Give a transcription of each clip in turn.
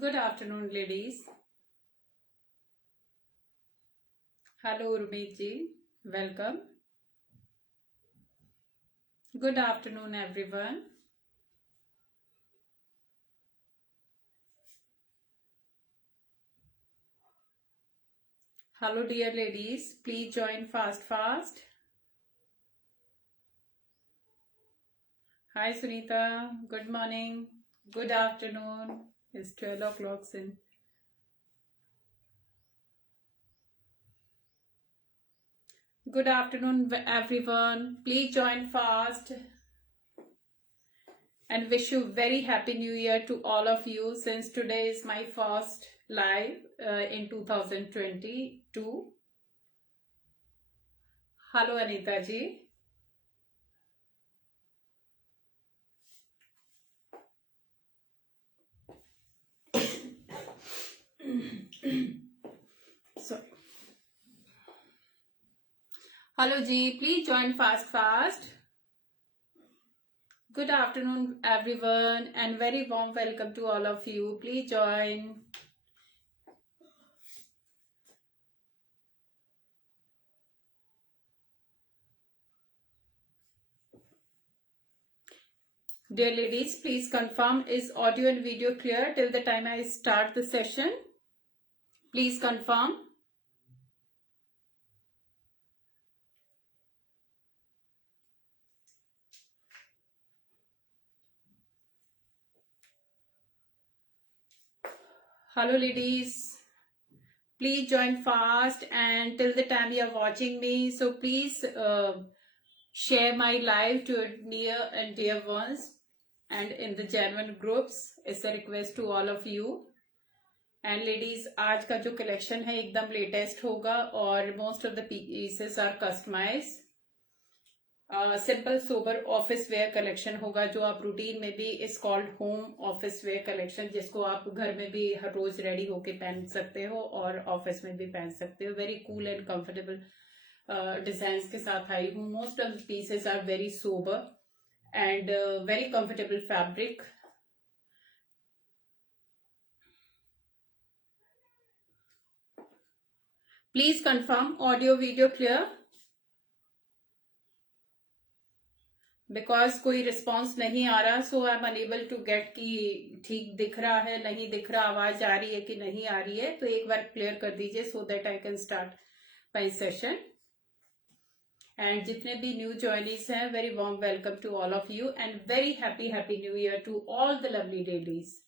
Good afternoon, ladies. Hello, Urmeet ji. Welcome. Good afternoon, everyone. Hello, dear ladies. Please join fast. Hi, Sunita. Good morning. Good afternoon. It's 12 o'clock in. Good afternoon, everyone. Please join fast and wish you very happy new year to all of you, since today is my first live in 2022. Hello, Anita ji. Sorry. Hello ji, please join fast. Good afternoon, everyone, and very warm welcome to all of you. Please join. Dear ladies, please confirm, is audio and video clear till the time I start the session? Please confirm. Hello ladies, please join fast and till the time you are watching me. So please share my live to your near and dear ones and in the genuine groups. It's a request to all of you. And ladies, आज का जो collection है एकदम latest होगा और most of the pieces are customize simple sober office wear collection होगा, जो आप रूटीन में भी is called home office wear collection, जिसको आप घर में भी हर रोज रेडी होके पहन सकते हो और ऑफिस में भी पहन सकते हो. Very cool and comfortable design के साथ आई हूँ. Most of the pieces are very sober and very comfortable fabric. Please confirm audio video clear, because कोई रिस्पॉन्स नहीं आ रहा. So I am unable to get कि ठीक दिख रहा है, नहीं दिख रहा, आवाज आ रही है कि नहीं आ रही है. तो एक बार क्लियर कर दीजिए so that I can start my session. And जितने भी न्यू ज्वाइनीज हैं, very warm welcome to all of you and very happy new year to all the lovely ladies.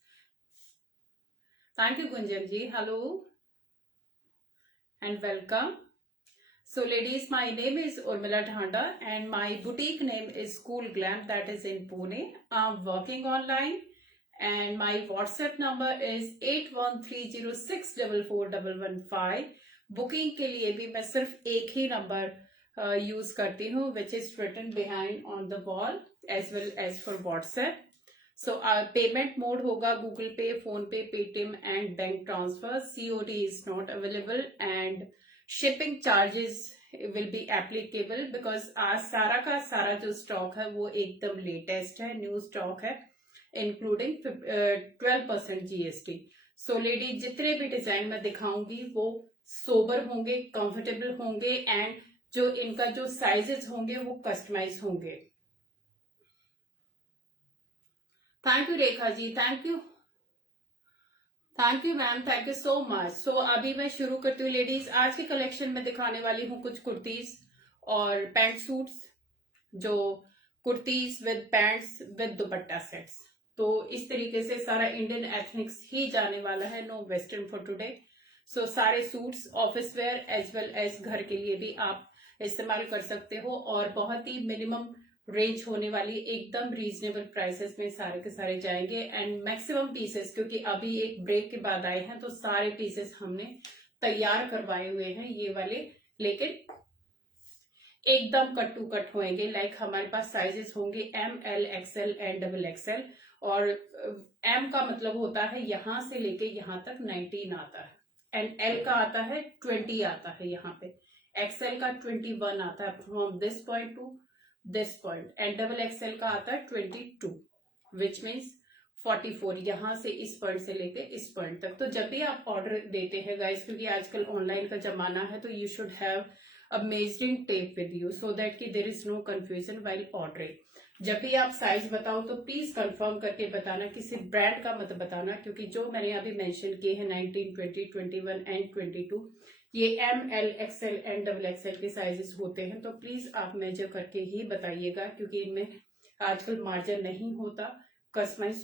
Thank you Gunjan ji. Hello and welcome. So ladies, my name is Urmila Dhanda and my boutique name is Cool Glam, that is in Pune. I'm working online and my WhatsApp number is 8130644115. Booking के लिए भी मैं सिर्फ एक ही number use करती हूँ, which is written behind on the wall as well as for WhatsApp. So payment mode होगा Google Pay, PhonePe, Paytm and bank transfer. COD is not available and shipping charges will be applicable, because आज सारा का सारा जो stock है वो एकदम latest है, न्यू स्टॉक है, इंक्लूडिंग 12% जीएसटी. सो लेडी, जितने भी डिजाइन मैं दिखाऊंगी वो सोबर होंगे, कंफर्टेबल होंगे एंड जो इनका जो साइजेस होंगे वो कस्टमाइज होंगे. Thank you Rekha ji, thank you ma'am, thank you so much. So अभी मैं शुरू करती हूँ लेडीज. आज के कलेक्शन में दिखाने वाली हूँ कुछ कुर्तीज और पैंट सूट्स, जो kurtis with pants with dupatta sets. तो इस तरीके से सारा इंडियन एथनिक्स ही जाने वाला है, no western for today. So सारे suits office wear as well as घर के लिए भी आप इस्तेमाल कर सकते हो और बहुत ही मिनिमम रेंज होने वाली, एकदम रीजनेबल प्राइसेस में सारे के सारे जाएंगे. एंड मैक्सिमम पीसेस, क्योंकि अभी एक ब्रेक के बाद आए हैं तो सारे पीसेस हमने तैयार करवाए हुए हैं ये वाले, लेकिन एकदम कट टू कट होंगे. लाइक हमारे पास साइजेस होंगे M, L, XL and double XL. और एम का मतलब होता है यहां से लेके यहां तक 19 आता है, एंड एल का आता है 20 आता है यहाँ पे, एक्सएल का 21 आता है from this point two this point, and double XL का आता है 22, which means 44, यहाँ से इस पॉइंट से लेके इस पॉइंट तक। तो जब भी आप ऑर्डर देते हैं गाइस, क्योंकि आजकल ऑनलाइन का जमाना है, तो you should have a measuring tape with you so that कि there is no confusion while ordering. जब भी आप साइज बताओ तो प्लीज कंफर्म करके बताना, किसी ब्रांड का मत बताना, क्योंकि जो मैंने अभी मेंशन किए हैं 19, 20, 21 एंड 22, ये ML, XL एंड XXL के साइजेस होते हैं। तो प्लीज आप मेजर करके ही बताइएगा, क्योंकि इनमें आजकल मार्जिन नहीं होता। कस्टमाइज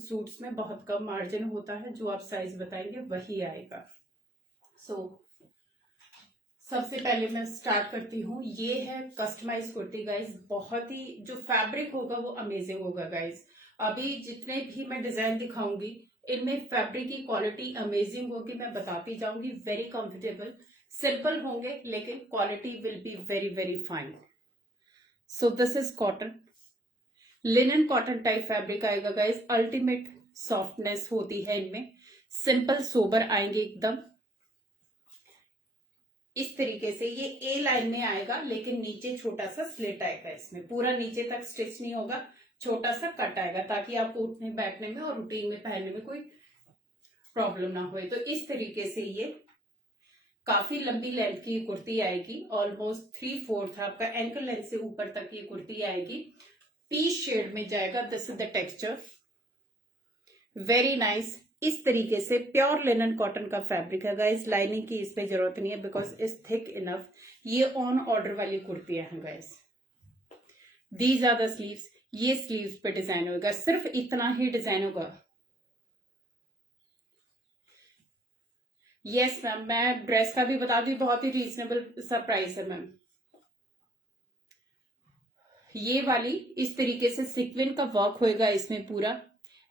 सूट्स में बहुत कम मार्जिन होता है, जो आप साइज बताएंगे वही आएगा। सो सबसे पहले मैं स्टार्ट करती हूँ। ये है कस्टमाइज कुर्ती गाइज, बहुत ही जो फैब्रिक होगा वो अमेजिंग होगा गाइज। अभी जितने भी मैं डिजाइन दिखाऊंगी इनमें फैब्रिक की क्वालिटी अमेजिंग होगी, मैं बताती जाऊंगी। वेरी कंफर्टेबल, सिंपल होंगे लेकिन quality will be very very fine. So this is cotton, linen cotton type fabric आएगा गाइज। अल्टीमेट सॉफ्टनेस होती है इनमें, सिंपल सोबर आएंगे एकदम। इस तरीके से ये ए लाइन में आएगा, लेकिन नीचे छोटा सा स्लिट आएगा। इसमें पूरा नीचे तक स्टिच नहीं होगा, छोटा सा कट आएगा, ताकि आपको उठने बैठने में और रूटीन में पहनने में कोई प्रॉब्लम ना हो। तो इस तरीके से ये काफी लंबी लेंथ की कुर्ती आएगी, ऑलमोस्ट 3/4 आपका एंकल लेंथ से ऊपर तक ये कुर्ती आएगी। पीच शेड में जाएगा। This is the texture, very nice. इस तरीके से प्योर लिनन कॉटन का फैब्रिक है गाइस। लाइनिंग की इस पे जरूरत नहीं है, बिकॉज इट्स थिक इनफ। ये ऑन ऑर्डर वाली कुर्तियां हैं guys. These are the sleeves. ये स्लीव्स पे डिजाइन होगा, सिर्फ इतना ही डिजाइन होगा। यस मैम, मैं ड्रेस का भी बता दूं, बहुत ही रीजनेबल सा प्राइस है मैम। ये वाली इस तरीके से सिक्विन का वर्क होएगा इसमें पूरा,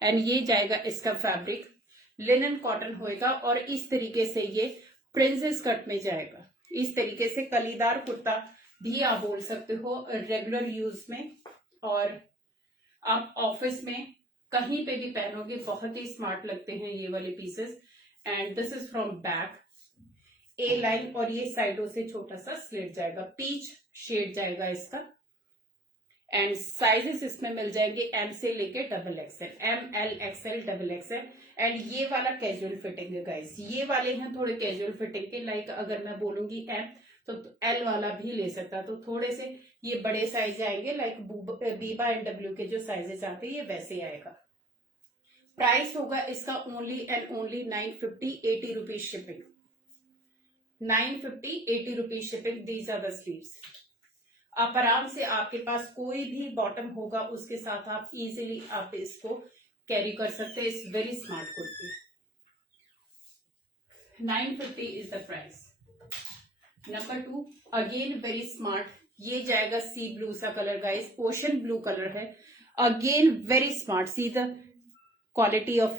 एंड ये जाएगा इसका फैब्रिक, लिनन कॉटन होएगा। और इस तरीके से ये प्रिंसेस कट में जाएगा। इस तरीके से कलीदार कुर्ता भी आप बोल सकते हो रेगुलर यूज में, और आप ऑफिस में कहीं पे भी पहनोगे, बहुत ही स्मार्ट लगते हैं ये वाले pieces. And this is from back, A line, और ये साइडों से छोटा सा स्लिट जाएगा। पीच शेड जाएगा इसका। एंड साइजेस इसमें मिल जाएंगे एम से लेके XXL, ML, XL, XXL। And ये वाला कैजुअल फिटिंग है गाइस। ये वाले हैं थोड़े कैजुअल फिटिंग के, लाइक अगर मैं बोलूंगी M तो L वाला भी ले सकता, तो थोड़े से ये बड़े साइज आएंगे, लाइक बीबा एंड W के जो साइजेस आते हैं ये वैसे आएगा। प्राइस होगा इसका only and only 950, 80 rupees shipping. 950, 80 rupees shipping. These are the sleeves. आप आराम से, आपके पास कोई भी बॉटम होगा उसके साथ आप इजीली आप इसको कैरी कर सकते हैं। It's very smart kurti. 950 is the price. Number 2, again very smart. ये जाएगा सी ब्लू सा colour guys, ocean blue colour है। Again very smart, see the quality of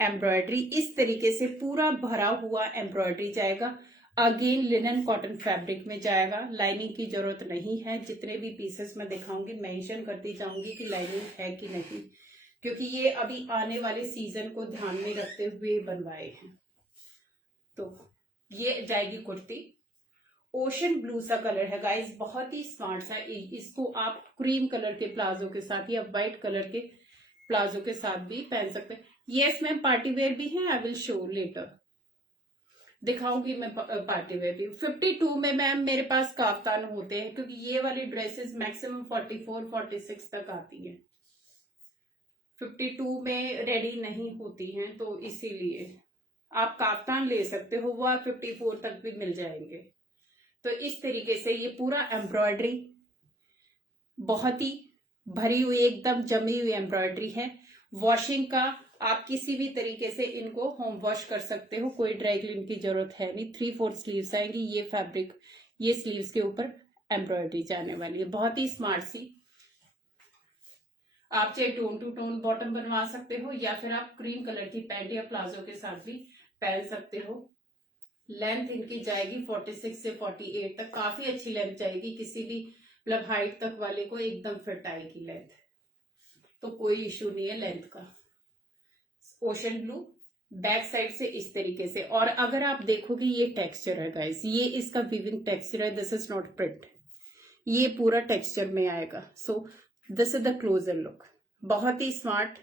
embroidery. इस तरीके से पूरा भरा हुआ एम्ब्रॉयडरी जाएगा। अगेन लिनन कॉटन फैब्रिक में जाएगा। लाइनिंग की जरूरत नहीं है। जितने भी पीसेस मैं दिखाऊंगी मेंशन करती जाऊंगी कि लाइनिंग है कि नहीं, क्योंकि ये अभी आने वाले सीजन को ध्यान में रखते हुए बनवाए हैं। तो ये जाएगी कुर्ती। ओशन ब्लू सा कलर है गाइस, बहुत ही स्मार्ट सा। इसको आप क्रीम कलर के प्लाजो के साथ या व्हाइट कलर के प्लाजो के साथ भी पहन सकते हैं। यस मैम, पार्टी वेयर भी है, आई विल शो लेटर, दिखाऊंगी मैं पार्टी वेयर भी। 52 में मैम मेरे पास काफ्तान होते हैं, क्योंकि ये वाली ड्रेसेस मैक्सिमम 44, 46 तक आती हैं। 52 में रेडी नहीं होती हैं, तो इसीलिए आप काफ्तान ले सकते हो, वो आप 54 तक भी मिल जाएंगे। तो इस तरीके से ये पूरा एम्ब्रॉयडरी बहुत ही भरी हुई, एकदम जमी हुई एम्ब्रॉयडरी है। वॉशिंग का आप किसी भी तरीके से इनको होम वॉश कर सकते हो, कोई ड्राई क्लीन की जरूरत है नहीं। 3/4 स्लीव्स आएंगी। ये फैब्रिक, ये स्लीव्स के ऊपर एम्ब्रॉयडरी जाने वाली है, बहुत ही स्मार्ट सी। आप चाहे टोन टू टोन बॉटम बनवा सकते हो, या फिर आप क्रीम कलर की पैंट या प्लाजो के साथ भी पहन सकते हो। लेंथ इनकी जाएगी 46 से 48 तक, काफी अच्छी लेंथ जाएगी। किसी भी मतलब हाइट तक वाले को एकदम फिट आएगी लेंथ, तो कोई इश्यू नहीं है लेंथ का। ओशन ब्लू बैक साइड से इस तरीके से। और अगर आप देखोगे ये टेक्सचर है गाइस, ये इसका वीविंग टेक्सचर है, दिस इज नॉट प्रिंट, ये पूरा टेक्सचर में आएगा। So this is the closer look, बहुत ही smart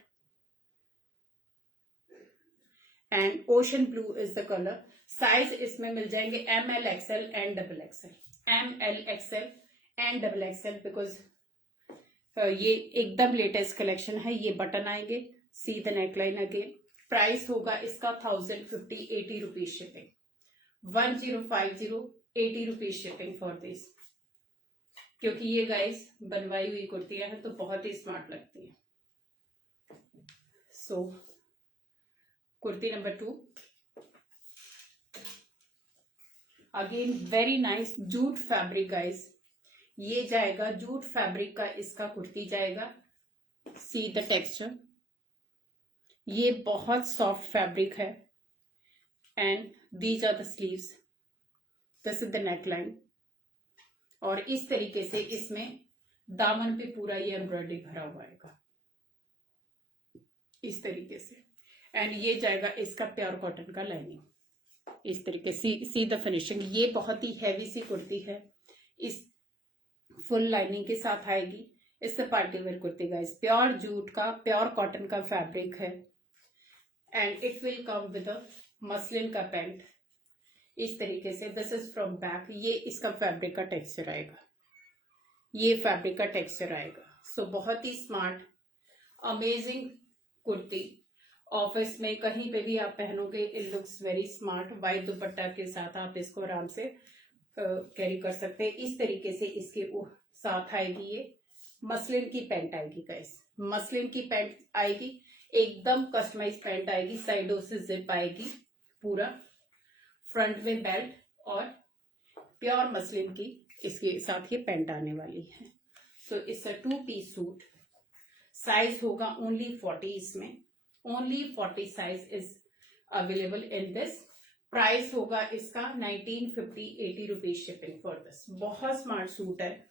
and ocean blue is the colour. Size इसमें मिल जाएंगे ML XL and XXL, ML XL and XXL, because ये एकदम लेटेस्ट कलेक्शन है। ये बटन आएंगे, see the neckline again. Price होगा इसका 1050, 80 rupees shipping, 1050, 80 rupees shipping for this. क्योंकि ये गाइस बनवाई हुई कुर्तियां हैं तो बहुत ही स्मार्ट लगती हैं। So kurti number 2, again very nice jute fabric guys. ये जाएगा जूट फैब्रिक का, इसका कुर्ती जाएगा। सी द टेक्सचर, ये बहुत सॉफ्ट फैब्रिक है and these are the sleeves, this is the neckline. और इस तरीके से इसमें दामन पे पूरा ये एम्ब्रॉयडरी भरा हुआ आएगा इस तरीके से। एंड ये जाएगा इसका प्योर कॉटन का लाइनिंग, इस तरीके सी द फिनिशिंग। ये बहुत ही हैवी सी कुर्ती है, इस फुल लाइनिंग के साथ आएगी। इस party wear kurti guys, pure jute का, प्योर कॉटन का फैब्रिक है and it will come with a muslin का पैंट इस तरीके से। This is from back. ये इसका फैब्रिक का टेक्सचर आएगा, ये फैब्रिक का टेक्सचर आएगा। सो बहुत ही स्मार्ट अमेजिंग कुर्ती, ऑफिस में कहीं पे भी आप पहनोगे, it looks very smart. White dupatta के साथ आप इसको आराम से कैरी कर सकते हैं। इस तरीके से इसके साथ आएगी ये मसलिन की पैंट आएगी गाइस, मसलिन की पैंट आएगी, एकदम कस्टमाइज पैंट आएगी। साइडों से जिप आएगी पूरा, फ्रंट में बेल्ट और प्योर मसलिन की इसके साथ ये पैंट आने वाली है। So it's a 2 piece suit. Size होगा ओनली 40, इसमें only 40 size is available in this. Price होगा इसका 1950, 80 रुपीज शिपिंग फॉर दिस। बहुत स्मार्ट सूट है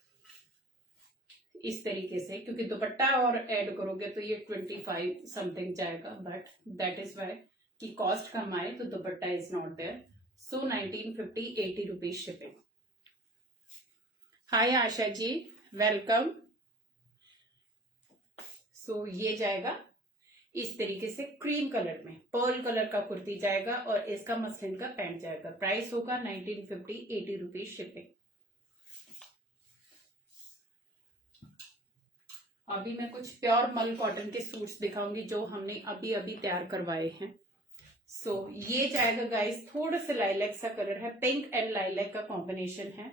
इस तरीके से, क्योंकि दुपट्टा और ऐड करोगे तो ये 25 समथिंग जाएगा, बट दैट इज वाई कि कॉस्ट कम आए तो dupatta is not there. So 1950, 80 rupees shipping. Hi Asha ji, welcome. So ये जाएगा इस तरीके से क्रीम कलर में, पर्ल कलर का कुर्ती जाएगा और इसका मसलिन का पैंट जाएगा। प्राइस होगा 1950, 80 रुपीज शिपिंग। अभी मैं कुछ प्योर मल कॉटन के सूट्स दिखाऊंगी जो हमने अभी अभी तैयार करवाए हैं। सो ये जाएगा गाइस, थोड़ा सा लाइलैक सा कलर है, पिंक एंड लाइलैक का कॉम्बिनेशन है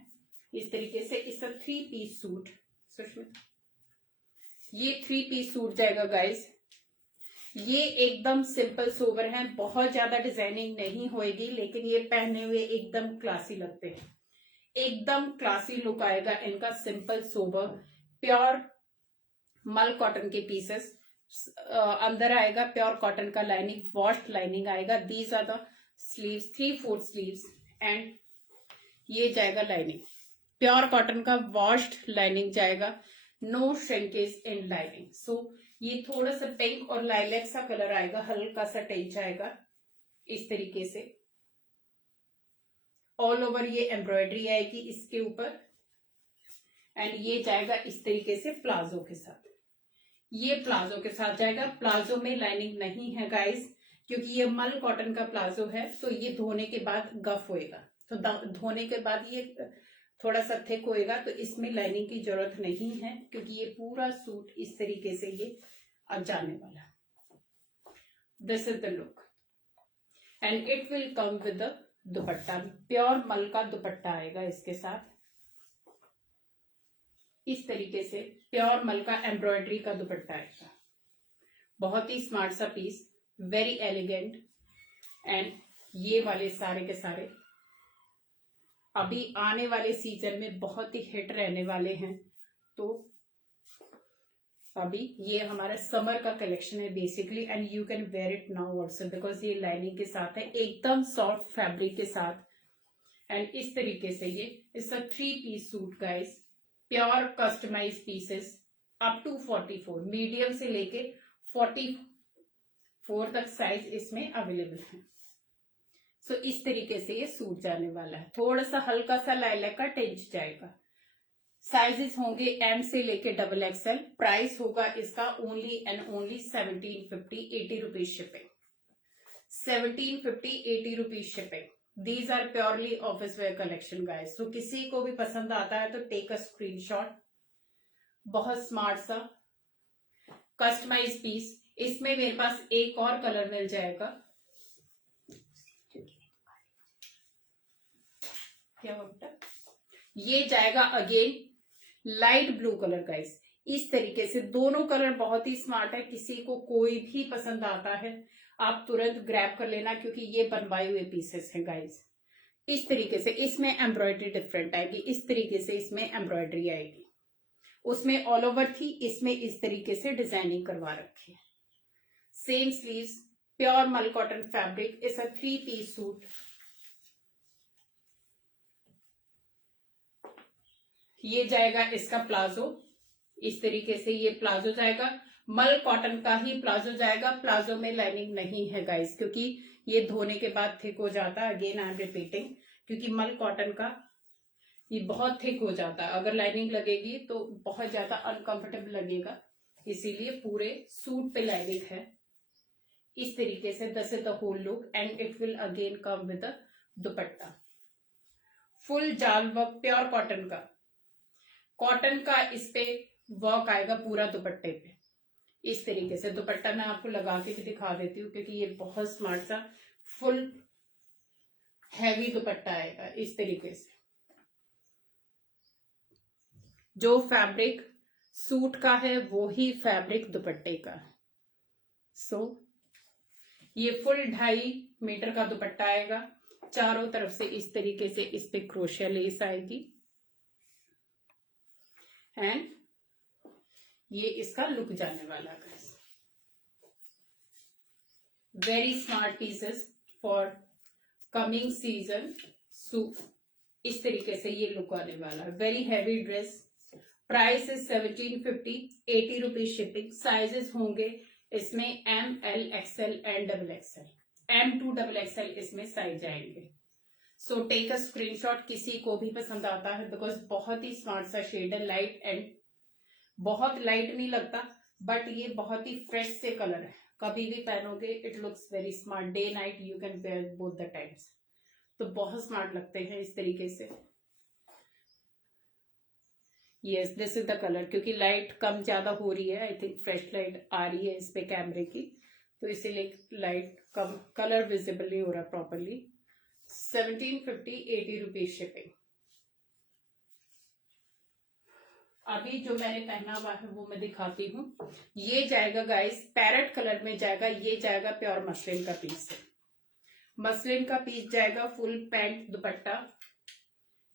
इस तरीके से। इसका 3 पीस सूट, ये 3 पीस सूट जाएगा गाइस। ये एकदम सिंपल सोबर है, बहुत ज्यादा डिजाइनिंग नहीं होएगी, लेकिन ये पहने हुए एकदम क्लासी लगते हैं, एकदम क्लासी लुक आएगा इनका। Simple sober pure mul cotton के पीसेस, अंदर आएगा प्योर कॉटन का लाइनिंग, वॉश्ड लाइनिंग आएगा। These are the sleeves, 3/4 sleeves and ये जाएगा लाइनिंग, प्योर कॉटन का वॉश्ड लाइनिंग जाएगा, no shrinkage in lining. So ये थोड़ा सा पिंक और लाइलैक सा कलर आएगा, हल्का सा टेंच आएगा इस तरीके से। ऑल ओवर ये एम्ब्रॉयडरी आएगी इसके ऊपर एंड ये जाएगा इस तरीके से प्लाजो के साथ। ये प्लाजो के साथ जाएगा। प्लाजो में लाइनिंग नहीं है गाइस, क्योंकि ये मल कॉटन का प्लाजो है, तो ये धोने के बाद गफ होएगा, तो धोने के बाद ये थोड़ा सा थिक होएगा, तो इसमें लाइनिंग की जरूरत नहीं है, क्योंकि ये पूरा सूट इस तरीके से ये अब जाने वाला है। This is the look and it will come with the dupatta, pure मल का दुपट्टा आएगा इसके साथ इस तरीके से। प्योर मल का एम्ब्रॉयडरी का दुपट्टा आएगा, बहुत ही स्मार्ट सा पीस, वेरी एलिगेंट। एंड ये वाले सारे के सारे अभी आने वाले सीजन में बहुत ही हिट रहने वाले हैं। तो अभी ये हमारा समर का कलेक्शन है basically, and you can where it now also, because ये लाइनिंग के साथ है, एकदम सॉफ्ट फैब्रिक के साथ। एंड इस तरीके से ये इसका 3 piece suit guys, pure customize pieces up to 44, medium से लेके 44 तक साइज इसमें अवेलेबल है। सो इस तरीके से ये सूट जाने वाला है, थोड़ा सा हल्का सा लाइलैक का टेंच जाएगा। साइजेस होंगे एम से लेके XXL। प्राइस होगा इसका only and only 1750, 80 rupees shipping, 1750 80 rupees shipping. These are purely office wear collection guys. So किसी को भी पसंद आता है तो टेक अ स्क्रीनशॉट. बहुत स्मार्ट सा कस्टमाइज पीस. इसमें मेरे पास एक और कलर मिल जाएगा. क्या होता है, ये जाएगा again light blue colour guys. इस तरीके से दोनों कलर बहुत ही स्मार्ट है. किसी को कोई भी पसंद आता है आप तुरंत ग्रैब कर लेना, क्योंकि ये बनवाए हुए पीसेस हैं गाइस. इस तरीके से इसमें एम्ब्रॉयडरी डिफरेंट आएगी. इस तरीके से इसमें एम्ब्रॉयडरी आएगी. उसमें ऑल ओवर थी, इसमें इस तरीके से डिजाइनिंग करवा रखी है. Same sleeves, pure mul cotton fabric. It's a 3 piece suit. ये जाएगा इसका प्लाजो. इस तरीके से ये प्लाजो जाएगा. मल कॉटन का ही प्लाजो जाएगा. प्लाजो में लाइनिंग नहीं है गाइस, क्योंकि ये धोने के बाद थिक हो जाता है. अगेन आई एम रिपीटिंग, क्योंकि मल कॉटन का ये बहुत थिक हो जाता है. अगर लाइनिंग लगेगी तो बहुत ज्यादा अनकंफर्टेबल लगेगा. इसीलिए पूरे सूट पे लाइनिंग है. इस तरीके से this is the whole look and it will again come with the dupatta. Full jaal work pure cotton का. कॉटन का इस पे वर्क आएगा पूरा दुपट्टे पे. इस तरीके से दुपट्टा मैं आपको लगा के भी दिखा देती हूँ, क्योंकि ये बहुत स्मार्ट सा फुल हैवी दुपट्टा आएगा. इस तरीके से जो फैब्रिक सूट का है वो ही फैब्रिक दुपट्टे का. सो ये फुल 2.5 मीटर का दुपट्टा आएगा. चारों तरफ से इस तरीके से इस पे क्रोशिया लेस आएगी एंड ये इसका लुक जाने वाला है. Very smart pieces for coming season. इस तरीके से ये लुक आने वाला है. Very heavy dress. Price is 1750 80 rupees shipping. Sizes होंगे इसमें ML XL and XXL. M2 XXL इसमें साइज आएंगे. So take a screenshot. किसी को भी पसंद आता है बिकॉज बहुत ही स्मार्ट सा शेड है. लाइट एंड बहुत लाइट नहीं लगता, बट ये बहुत ही फ्रेश से कलर है. कभी भी पहनोगे it looks very smart. Day night you can wear both the times. तो बहुत स्मार्ट लगते हैं इस तरीके से. Yes this is the colour. क्योंकि लाइट कम ज्यादा हो रही है, आई थिंक फ्रेश लाइट आ रही है इस पे कैमरे की, तो इसीलिए लाइट कम, कलर विजिबल नहीं हो रहा प्रॉपरली. 1750 80 rupees shipping. अभी जो मैंने पहना हुआ है वो मैं दिखाती हूँ. ये जाएगा गाइस पैरेट कलर में जाएगा. ये जाएगा प्योर मसलिन का पीस है. मसलिन का पीस जाएगा. Full pant dupatta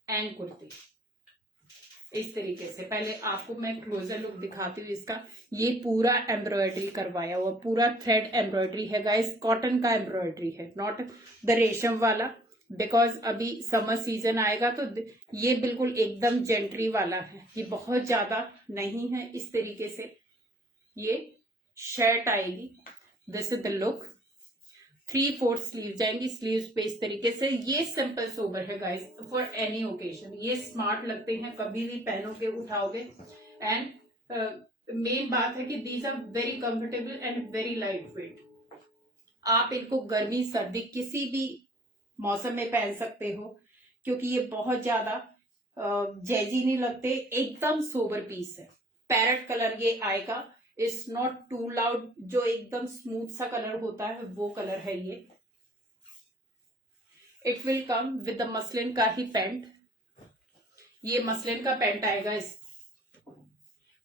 and kurti. इस तरीके से पहले आपको मैं क्लोजर लुक दिखाती हूँ इसका. ये पूरा एम्ब्रॉयडरी करवाया हुआ, पूरा थ्रेड एम्ब्रॉयडरी है गाइस. कॉटन का एम्ब्रॉयडरी है, नॉट द रेशम वाला, बिकॉज अभी समर सीजन आएगा तो ये बिल्कुल एकदम जेंट्री वाला है. ये बहुत ज्यादा नहीं है. इस तरीके से ये शर्ट आएगी. This is the look. 3/4 sleeve जाएंगी. स्लीव्स पे इस तरीके से. ये सिंपल सोबर है गाइस फॉर एनी ओकेजन. ये स्मार्ट लगते हैं, कभी भी पहनोगे उठाओगे. एंड मेन बात है कि these are very comfortable and very light weight. आप इनको गर्मी सर्दी किसी भी मौसम में पहन सकते हो, क्योंकि ये बहुत ज्यादा जैजी नहीं लगते. एकदम सोबर पीस है. पैरेट कलर ये आएगा. It's not too loud. जो एकदम स्मूथ सा कलर होता है वो कलर है ये. It will come with the muslin का ही पैंट. ये मसलिन का पैंट आएगा. इस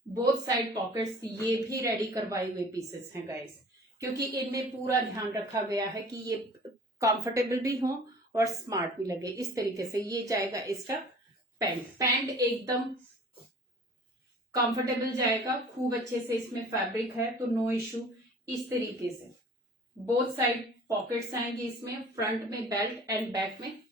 बोथ साइड पॉकेट्स. ये भी रेडी करवाए हुए पीसेस हैं गाइस, क्योंकि इनमें पूरा ध्यान रखा गया है कि ये कंफर्टेबल भी हो और स्मार्ट भी लगे. इस तरीके से ये जाएगा इसका पैंट. पैंट एकदम कंफर्टेबल जाएगा. खूब अच्छे से इसमें फैब्रिक है तो नो इश्यू. इस तरीके से बोथ साइड पॉकेट्स आएंगे इसमें. फ्रंट में बेल्ट एंड बैक में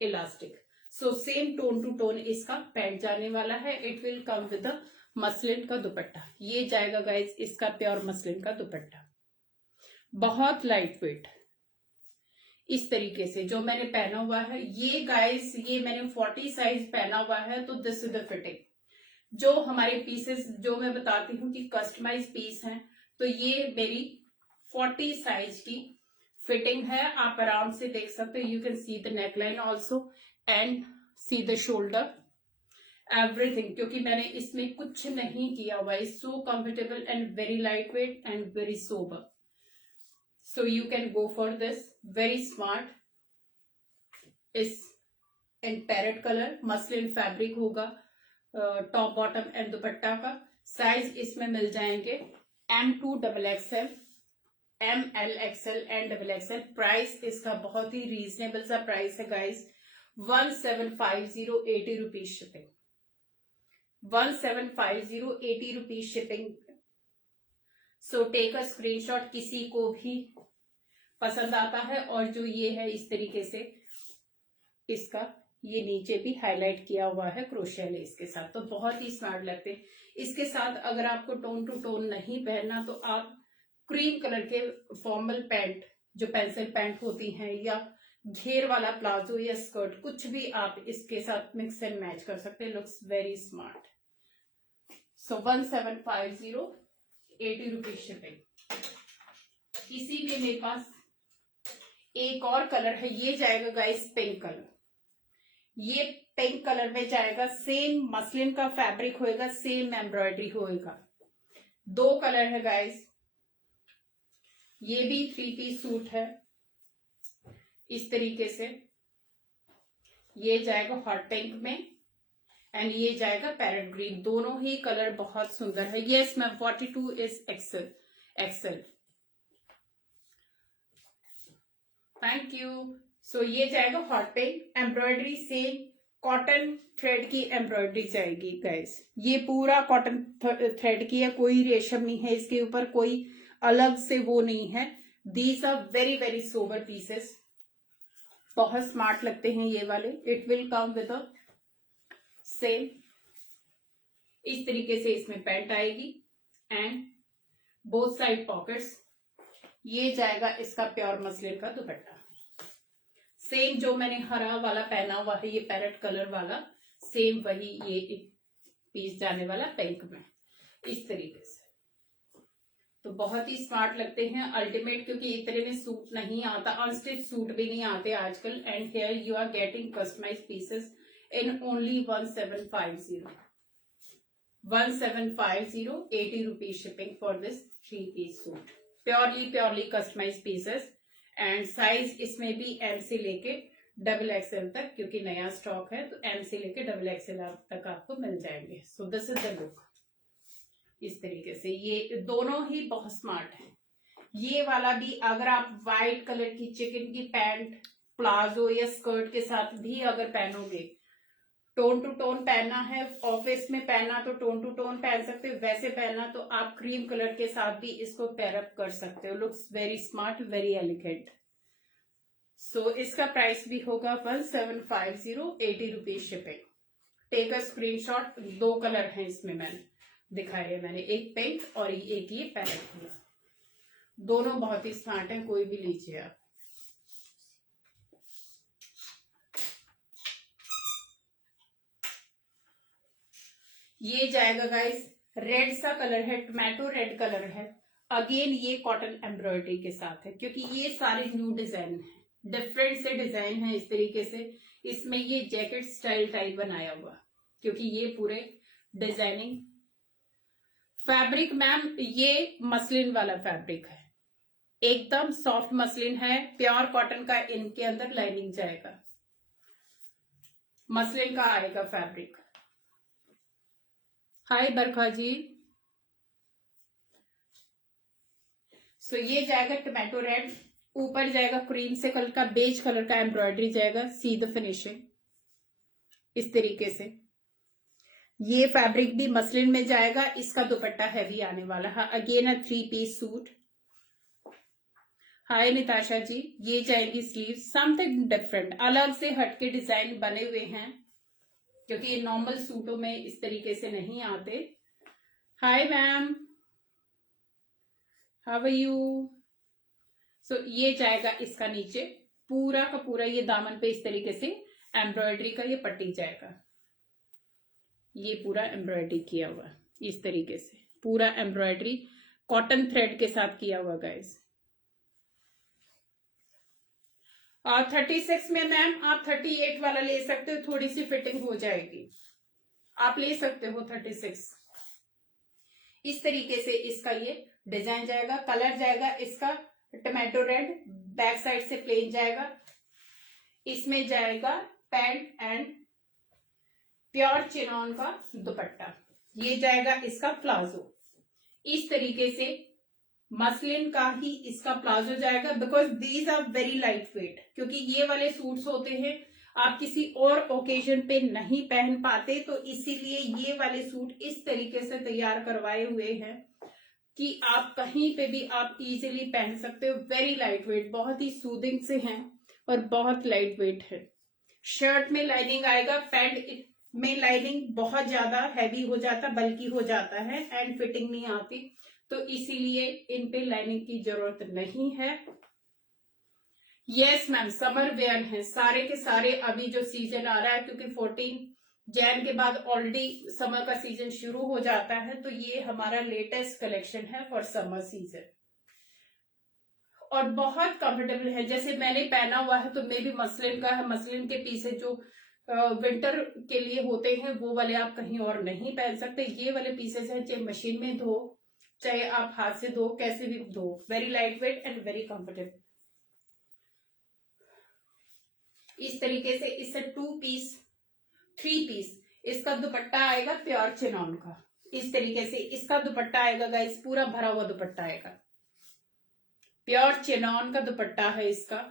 elastic. So same tone to tone इसका पैंट जाने वाला है. It will come with the muslin का दुपट्टा. ये जाएगा गाइज इसका प्योर मसलिन का दुपट्टा. बहुत लाइट वेट. इस तरीके से जो मैंने पहना हुआ है ये गाइस, ये मैंने 40 साइज पहना हुआ है. तो दिस इज द फिटिंग. जो हमारे पीसेस जो मैं बताती हूँ कि कस्टमाइज पीस हैं, तो ये मेरी 40 साइज की फिटिंग है, आप आराम से देख सकते हो। You can see the neckline also and see the shoulder everything, क्योंकि मैंने इसमें कुछ नहीं किया हुआ है। So comfortable and very light wait and very sober, so you can go for this. Very smart. इस इन पैरेट कलर मसलिन फैब्रिक होगा, टॉप बॉटम एंड दुपट्टा का। साइज इसमें मिल जाएंगे M2 XXL, ML XL and XXL। Price इसका बहुत ही reasonable सा प्राइस है guys, 1750, 80 rupees shipping. 1750, 80 rupees shipping. So take a screenshot, किसी को भी पसंद आता है। और जो ये है इस तरीके से, इसका ये नीचे भी हाईलाइट किया हुआ है क्रोशिया लेस के साथ, तो बहुत ही स्मार्ट लगते हैं। इसके साथ अगर आपको टोन टू टोन नहीं पहनना तो आप क्रीम कलर के फॉर्मल पैंट, जो पेंसिल पैंट होती हैं, या घेर वाला प्लाजो या स्कर्ट, कुछ भी आप इसके साथ मिक्स एंड मैच कर सकते हैं। Looks very smart. So 1750, 80 rupees shipping. इसी में मेरे पास एक और कलर है, ये जाएगा गाइस पिंक कलर। ये पिंक कलर में जाएगा, सेम मसलिन का फैब्रिक होएगा, सेम एम्ब्रॉयडरी होएगा। दो कलर है गाइस। ये भी 3 पीस सूट है इस तरीके से। ये जाएगा हॉट पिंक में एंड ये जाएगा पैरेट ग्रीन। दोनों ही कलर बहुत सुंदर है। Yes ma'am, 42 is XL. Thank you. So ये जाएगा hot pink, embroidery same cotton thread की एम्ब्रॉयडरी जाएगी गाइस। ये पूरा कॉटन थ्रेड की है, कोई रेशम नहीं है इसके ऊपर, कोई अलग से वो नहीं है। These are very very sober pieces, बहुत स्मार्ट लगते हैं ये वाले। It will come with a same इस तरीके से इसमें पैंट आएगी एंड बोथ साइड पॉकेट्स। ये जाएगा इसका प्योर मसलिन का दुपट्टा, सेम जो मैंने हरा वाला पहना हुआ है, ये पैरेट कलर वाला, सेम वही ये पीस जाने वाला पिंक में इस तरीके से। तो बहुत ही स्मार्ट लगते हैं, अल्टीमेट, क्योंकि इतने में सूट नहीं आता, अनस्टिच सूट भी नहीं आते आजकल। And here you are getting customized pieces in only 1750, 1750, 80 rupees shipping for this 3 piece suit. Purely customized pieces and size इसमें भी M से लेके XXL तक, क्योंकि नया स्टॉक है तो M से लेके XXL तक आपको मिल जाएंगे। सो दिस इज द लुक इस तरीके से। ये दोनों ही बहुत स्मार्ट है। ये वाला भी अगर आप व्हाइट कलर की चिकन की पैंट, प्लाजो या स्कर्ट के साथ भी अगर पहनोगे, टोन टू टोन पहनना है, ऑफिस में पहनना तो टोन टू टोन पहन सकते हो, वैसे पहनना तो आप क्रीम कलर के साथ भी इसको पेयर अप कर सकते हो। Looks very smart, very elegant. So इसका प्राइस भी होगा 1750, 80 rupees shipping. Take a screenshot. 2 colour हैं इसमें मैंने दिखाए, मैंने एक पिंक और एक ये पैरेट कलर। दोनों बहुत ही स्मार्ट हैं, कोई भी लीजिए आप। ये जाएगा गाइस, रेड सा कलर है, टोमेटो रेड कलर है। अगेन ये कॉटन एम्ब्रॉयडरी के साथ है, क्योंकि ये सारे न्यू डिजाइन है, डिफरेंट से डिजाइन है इस तरीके से। इसमें ये जैकेट स्टाइल टाइप बनाया हुआ, क्योंकि ये पूरे डिजाइनिंग फैब्रिक। मैम ये मसलिन वाला फैब्रिक है, एकदम सॉफ्ट मसलिन है, प्योर कॉटन का। इनके अंदर लाइनिंग जाएगा, मसलिन का आएगा फैब्रिक। हाय बरखा जी। सो ये जाएगा टोमेटो रेड, ऊपर जाएगा क्रीम से कलर का, बेज कलर का एम्ब्रॉयडरी जाएगा। सी द फिनिशिंग इस तरीके से। ये फैब्रिक भी मसलिन में जाएगा, इसका दुपट्टा हैवी आने वाला है। Again a 3 piece suit. Hi Nitasha ji. ये जाएंगी स्लीव, समथिंग डिफरेंट, अलग से हटके डिजाइन बने हुए हैं, क्योंकि ये नॉर्मल सूटों में इस तरीके से नहीं आते। Hi ma'am, how are you. So ये जाएगा इसका नीचे पूरा का पूरा, ये दामन पे इस तरीके से एम्ब्रॉयडरी का ये पट्टी जाएगा। ये पूरा एम्ब्रॉयडरी किया हुआ इस तरीके से, पूरा एम्ब्रॉयडरी कॉटन थ्रेड के साथ किया हुआ गाइस। 36 में मैम आप 38 वाला ले सकते हो, थोड़ी सी फिटिंग हो जाएगी, आप ले सकते हो 36। इस तरीके से इसका ये डिजाइन जाएगा। कलर जाएगा इसका टमाटो रेड, बैक साइड से प्लेन जाएगा। इसमें जाएगा पैंट एंड प्योर चिनॉन का दुपट्टा। ये जाएगा इसका प्लाजो। इस तरीके से मसलिन का ही इसका प्लाजो जाएगा, because these are very light weight, क्योंकि ये वाले सूट्स होते हैं आप किसी और ओकेजन पे नहीं पहन पाते, तो इसीलिए ये वाले सूट इस तरीके से तैयार करवाए हुए हैं कि आप कहीं पे भी आप इजीली पहन सकते हो। वेरी लाइट वेट, बहुत ही सूदिंग से हैं और बहुत लाइट वेट है। शर्ट में लाइनिंग आएगा, पैंट में लाइनिंग बहुत ज्यादा हैवी हो जाता, बल्कि हो जाता है एंड फिटिंग नहीं आती, तो इसीलिए इन पे लाइनिंग की जरूरत नहीं है। यस मैम, समर वेयर है सारे के सारे। अभी जो सीजन आ रहा है, क्योंकि 14 जैन के बाद ऑलरेडी समर का सीजन शुरू हो जाता है, तो ये हमारा लेटेस्ट कलेक्शन है फॉर समर सीजन और बहुत कंफर्टेबल है। जैसे मैंने पहना हुआ है तो मे भी मसलिन का है। मसलिन के पीसेज जो विंटर के लिए होते हैं वो वाले आप कहीं और नहीं पहन सकते। ये वाले पीसेज हैं, चाहे मशीन में धो चाहे आप हाथ से धो, कैसे भी धो, very light wait and very comfortable. इस तरीके से इससे 2 पीस 3 पीस इसका दुपट्टा आएगा प्योर चिनॉन का। इस तरीके से इसका दुपट्टा आएगा गाइस, पूरा भरा हुआ दुपट्टा आएगा, प्योर चिनॉन का दुपट्टा है इसका।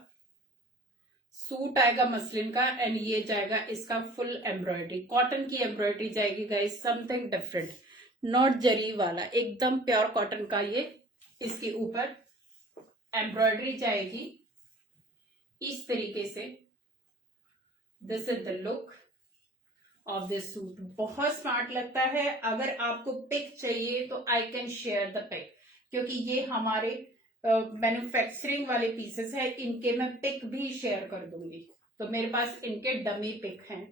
सूट आएगा मसलिन का एंड ये जाएगा इसका फुल एम्ब्रॉयडरी, कॉटन की एम्ब्रॉयडरी जाएगी गाइस, समथिंग डिफरेंट, नॉट जरी वाला, एकदम प्योर कॉटन का ये इसके ऊपर एम्ब्रॉयडरी जाएगी इस तरीके से। This is the look of this suit. बहुत स्मार्ट लगता है। अगर आपको पिक चाहिए तो I can share the pic, क्योंकि ये हमारे मैन्युफैक्चरिंग वाले पीसेस है, इनके मैं पिक भी शेयर कर दूंगी। तो मेरे पास इनके डमी पिक हैं,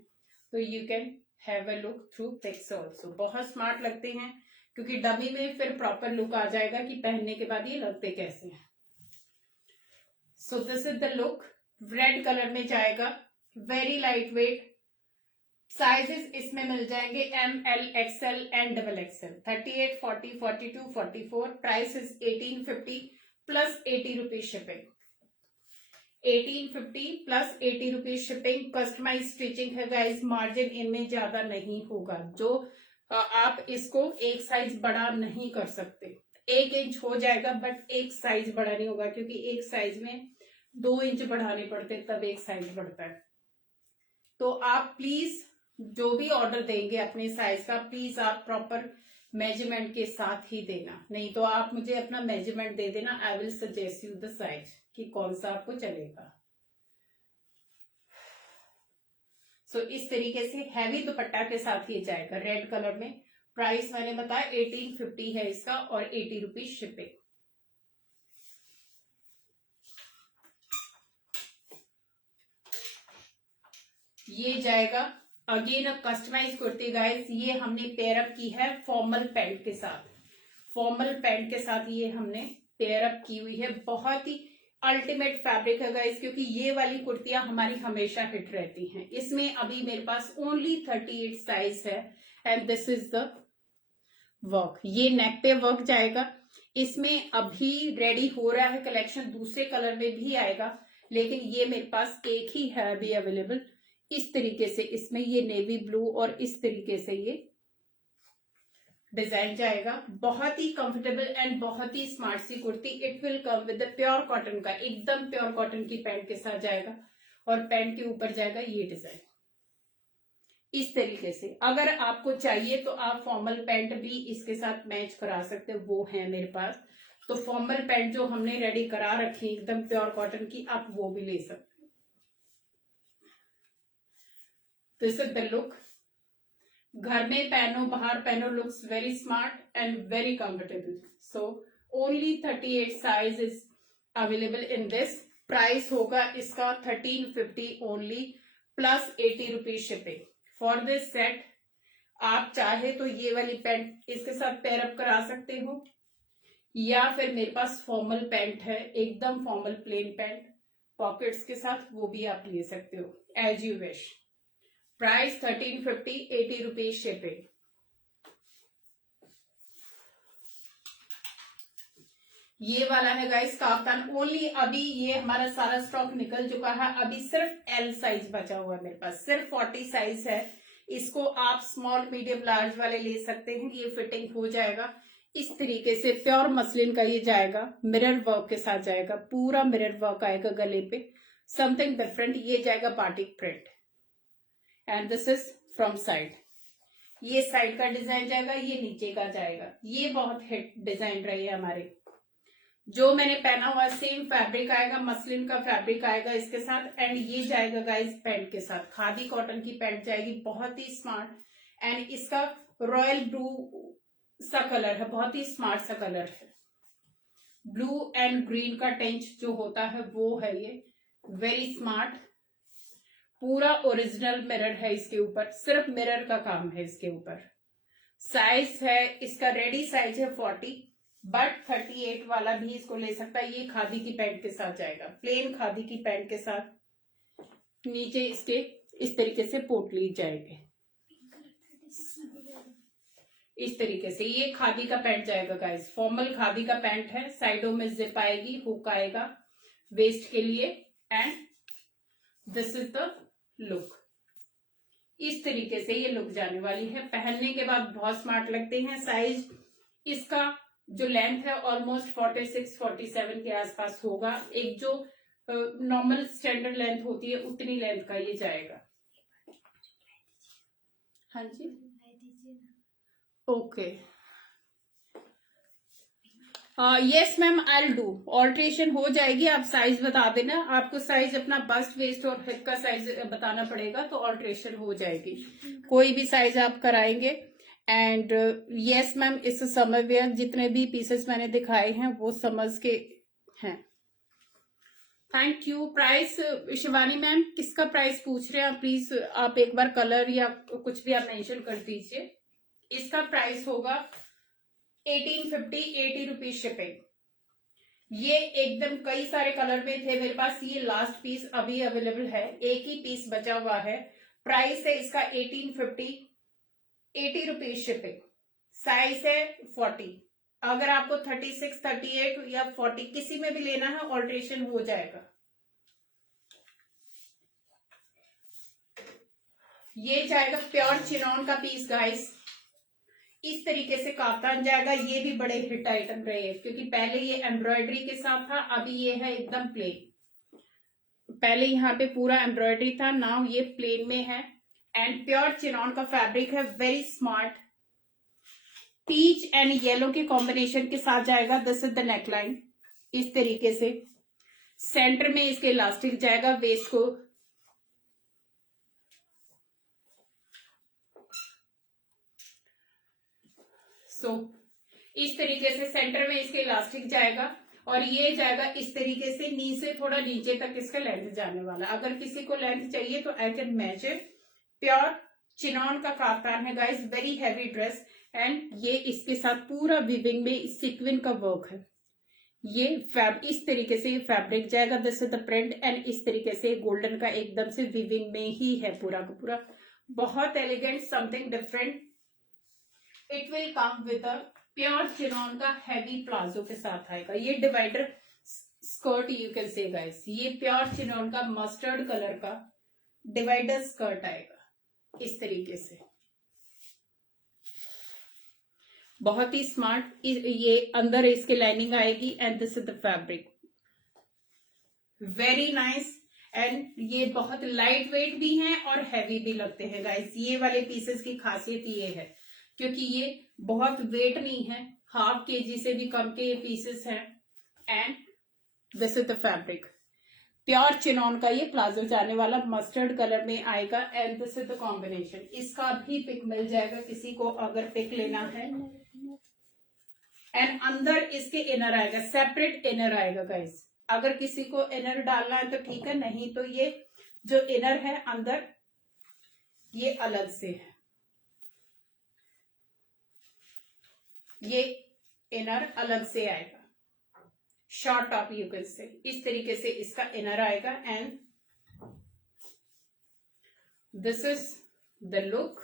तो you can have a look through pics also. बहुत स्मार्ट लगते हैं, क्योंकि डमी में फिर प्रॉपर लुक आ जाएगा कि पहनने के बाद ये लगते कैसे हैं। सो this is the look. Red colour में जाएगा, वेरी लाइट वेट। साइजेस इसमें मिल जाएंगे ML XL and XXL, 38 40 42 44। Price is 1850 plus 80 rupees shipping, 1850 plus 80 rupees shipping. Customize stitching है गाइस, मार्जिन इनमें ज्यादा नहीं होगा। जो आप इसको एक साइज बड़ा नहीं कर सकते, 1 इंच हो जाएगा बट एक साइज बड़ा नहीं होगा, क्योंकि एक साइज में 2 इंच बढ़ाने पड़ते तब एक साइज बढ़ता है। तो आप प्लीज जो भी ऑर्डर देंगे अपने साइज का, प्लीज आप प्रॉपर मेजरमेंट के साथ ही देना, नहीं तो आप मुझे अपना मेजरमेंट दे देना, I will suggest you the size कि कौन सा आपको चलेगा। सो इस तरीके से हैवी दुपट्टा के साथ ये जाएगा रेड कलर में। प्राइस मैंने बताया 1850 है इसका और 80 रुपीज शिपिंग। ये जाएगा again a customize kurti guys. ये हमने पेयर अप की है फॉर्मल पैंट के साथ, फॉर्मल पैंट के साथ ये हमने पेयर अप की हुई है। बहुत ही अल्टीमेट फैब्रिक है गाइस, क्योंकि ये वाली कुर्तियां हमारी हमेशा हिट रहती हैं। इसमें अभी मेरे पास ओनली 38 साइज है and this is the work. ये नेक पे वर्क जाएगा। इसमें अभी रेडी हो रहा है कलेक्शन, दूसरे कलर में भी आएगा, लेकिन ये मेरे पास एक ही है अभी अवेलेबल। इस तरीके से इसमें ये नेवी ब्लू और इस तरीके से ये डिजाइन जाएगा। बहुत ही कंफर्टेबल एंड बहुत ही स्मार्ट सी kurti. It will come with pure cotton का, एकदम प्योर कॉटन की पैंट के साथ जाएगा और पैंट के ऊपर जाएगा ये डिजाइन इस तरीके से। अगर आपको चाहिए तो आप फॉर्मल पैंट भी इसके साथ मैच करा सकते हो, वो है मेरे पास। तो फॉर्मल पैंट जो हमने रेडी करा रखी एकदम प्योर कॉटन की, आप वो भी ले सकते हो। This is the look. घर में पहनो बाहर पहनो, looks very smart and very comfortable. So only 38 size is available in this. Price होगा इसका 1350 only plus 80 rupees shipping. For this set आप चाहे तो ये वाली पैंट इसके साथ पेयर अप करा सकते हो, या फिर मेरे पास फॉर्मल पैंट है, एकदम फॉर्मल प्लेन पैंट पॉकेट्स के साथ, वो भी आप ले सकते हो as you wish. Price 1350, 80 rupees shipping. ये वाला है गाइस काफ्तान ओनली। अभी ये हमारा सारा स्टॉक निकल चुका है, अभी सिर्फ एल साइज बचा हुआ है मेरे पास, सिर्फ 40 साइज है। इसको आप स्मॉल मीडियम लार्ज वाले ले सकते हैं, ये फिटिंग हो जाएगा। इस तरीके से प्योर मसलिन का ये जाएगा, मिरर वर्क के साथ जाएगा, पूरा मिरर वर्क आएगा गले पे, समथिंग डिफरेंट। ये जाएगा party print and this is from side. ये साइड का डिजाइन जाएगा, ये नीचे का जाएगा। ये बहुत हिट डिजाइन रही है हमारे। जो मैंने पहना हुआ सेम फैब्रिक आएगा, मसलिन का फैब्रिक आएगा इसके साथ, एंड ये जाएगा गाइस पैंट के साथ, खादी कॉटन की पैंट जाएगी, बहुत ही स्मार्ट। एंड इसका रॉयल ब्लू सा कलर है, बहुत ही स्मार्ट सा कलर है। ब्लू एंड ग्रीन का टेंच जो होता है वो है ये, वेरी स्मार्ट। पूरा ओरिजिनल मिरर है इसके ऊपर, सिर्फ मिरर का काम है इसके ऊपर। साइज है इसका, रेडी साइज है 40, बट 38 वाला भी इसको ले सकता है। ये खादी की पैंट के साथ जाएगा, प्लेन खादी की पैंट के साथ। नीचे इसके इस तरीके से पोटली जाएगी, इस तरीके से। ये खादी का पैंट जाएगा गाइस, फॉर्मल खादी का पैंट है। साइडों में जिप आएगी, हुक आएगा वेस्ट के लिए, and this is the look. इस तरीके से ये लुक जाने वाली है। पहनने के बाद बहुत स्मार्ट लगते हैं। साइज इसका जो लेंथ है ऑलमोस्ट 46-47 के आसपास होगा। एक जो नॉर्मल स्टैंडर्ड लेंथ होती है उतनी लेंथ का ये जाएगा। हाँ जी, okay. Yes ma'am, I will do, alteration हो जाएगी। आप साइज बता देना, आपको साइज अपना बस्ट वेस्ट और हिप का साइज बताना पड़ेगा, तो ऑल्ट्रेशन हो जाएगी। कोई भी साइज आप कराएंगे। एंड यस मैम, इस समर वेयर जितने भी पीसेस मैंने दिखाए हैं वो समर्स के हैं। Thank you. Price Shivani ma'am किसका प्राइस पूछ रहे हैं आप? प्लीज आप एक बार कलर या कुछ भी आप मेंशन कर दीजिए। इसका प्राइस होगा 1850, 80 रुपीज शिपिंग। ये एकदम कई सारे कलर में थे मेरे पास, ये लास्ट पीस अभी अवेलेबल है, एक ही पीस बचा हुआ है। प्राइस है इसका 1850, 80 रुपीज शिपिंग। साइज है 40। अगर आपको 36, 38 या 40 किसी में भी लेना है ऑल्ट्रेशन हो जाएगा। ये जाएगा प्योर चिनॉन का पीस गाइस, इस तरीके से काफ्तान जाएगा। ये भी बड़े हिट आइटम रहे हैं, क्योंकि पहले ये एम्ब्रॉयडरी के साथ था, अभी ये है एकदम प्लेन। पहले यहाँ पे पूरा एम्ब्रॉयडरी था, नाउ ये प्लेन में है। एंड प्योर चिनॉन का फैब्रिक है, very smart. Peach and yellow के कॉम्बिनेशन के साथ जाएगा। दिस इज द नेकलाइन, इस तरीके से। सेंटर में इसके इलास्टिक जाएगा, वेस्ट को इस तरीके से सेंटर में इसके इलास्टिक जाएगा, और ये जाएगा इस तरीके से, नी से थोड़ा नीचे तक इसका लेंथ जाने वाला। अगर किसी को लेंथ चाहिए तो I can match it. Pure chinon का काफ्तान है guys, very heavy dress. And ये इसके साथ पूरा विविंग में सीक्वेंस का वर्क है। ये इस तरीके से फैब्रिक जाएगा, this is the print. And इस तरीके से गोल्डन का एकदम से विविंग में ही है पूरा का पूरा, बहुत elegant, something different. It will come with a pure chinon का हैवी प्लाजो के साथ आएगा। ये डिवाइडर स्कर्ट यू कैन से गाइस, ये प्योर चिनॉन का मस्टर्ड कलर का डिवाइडर स्कर्ट आएगा इस तरीके से, बहुत ही स्मार्ट। ये अंदर इसके लाइनिंग आएगी, and this is the fabric, very nice. And ये बहुत लाइट वेट भी हैं और हैवी भी लगते हैं गाइस। ये वाले पीसेस की खासियत ये है, क्योंकि ये बहुत वेट नहीं है, ½ kg से भी कम के ये पीसेस हैं। And this is the fabric, pure chinon का ये प्लाजो जाने वाला मस्टर्ड कलर में आएगा। And this is the combination. इसका भी पिक मिल जाएगा किसी को अगर पिक लेना है। एंड अंदर इसके इनर आएगा, सेपरेट इनर आएगा गाइस। अगर किसी को इनर डालना है तो ठीक है, नहीं तो ये जो इनर है अंदर ये अलग से है, ये इनर अलग से आएगा। शॉर्ट टॉप यू कैन से। इस तरीके से इसका इनर आएगा and this is the look.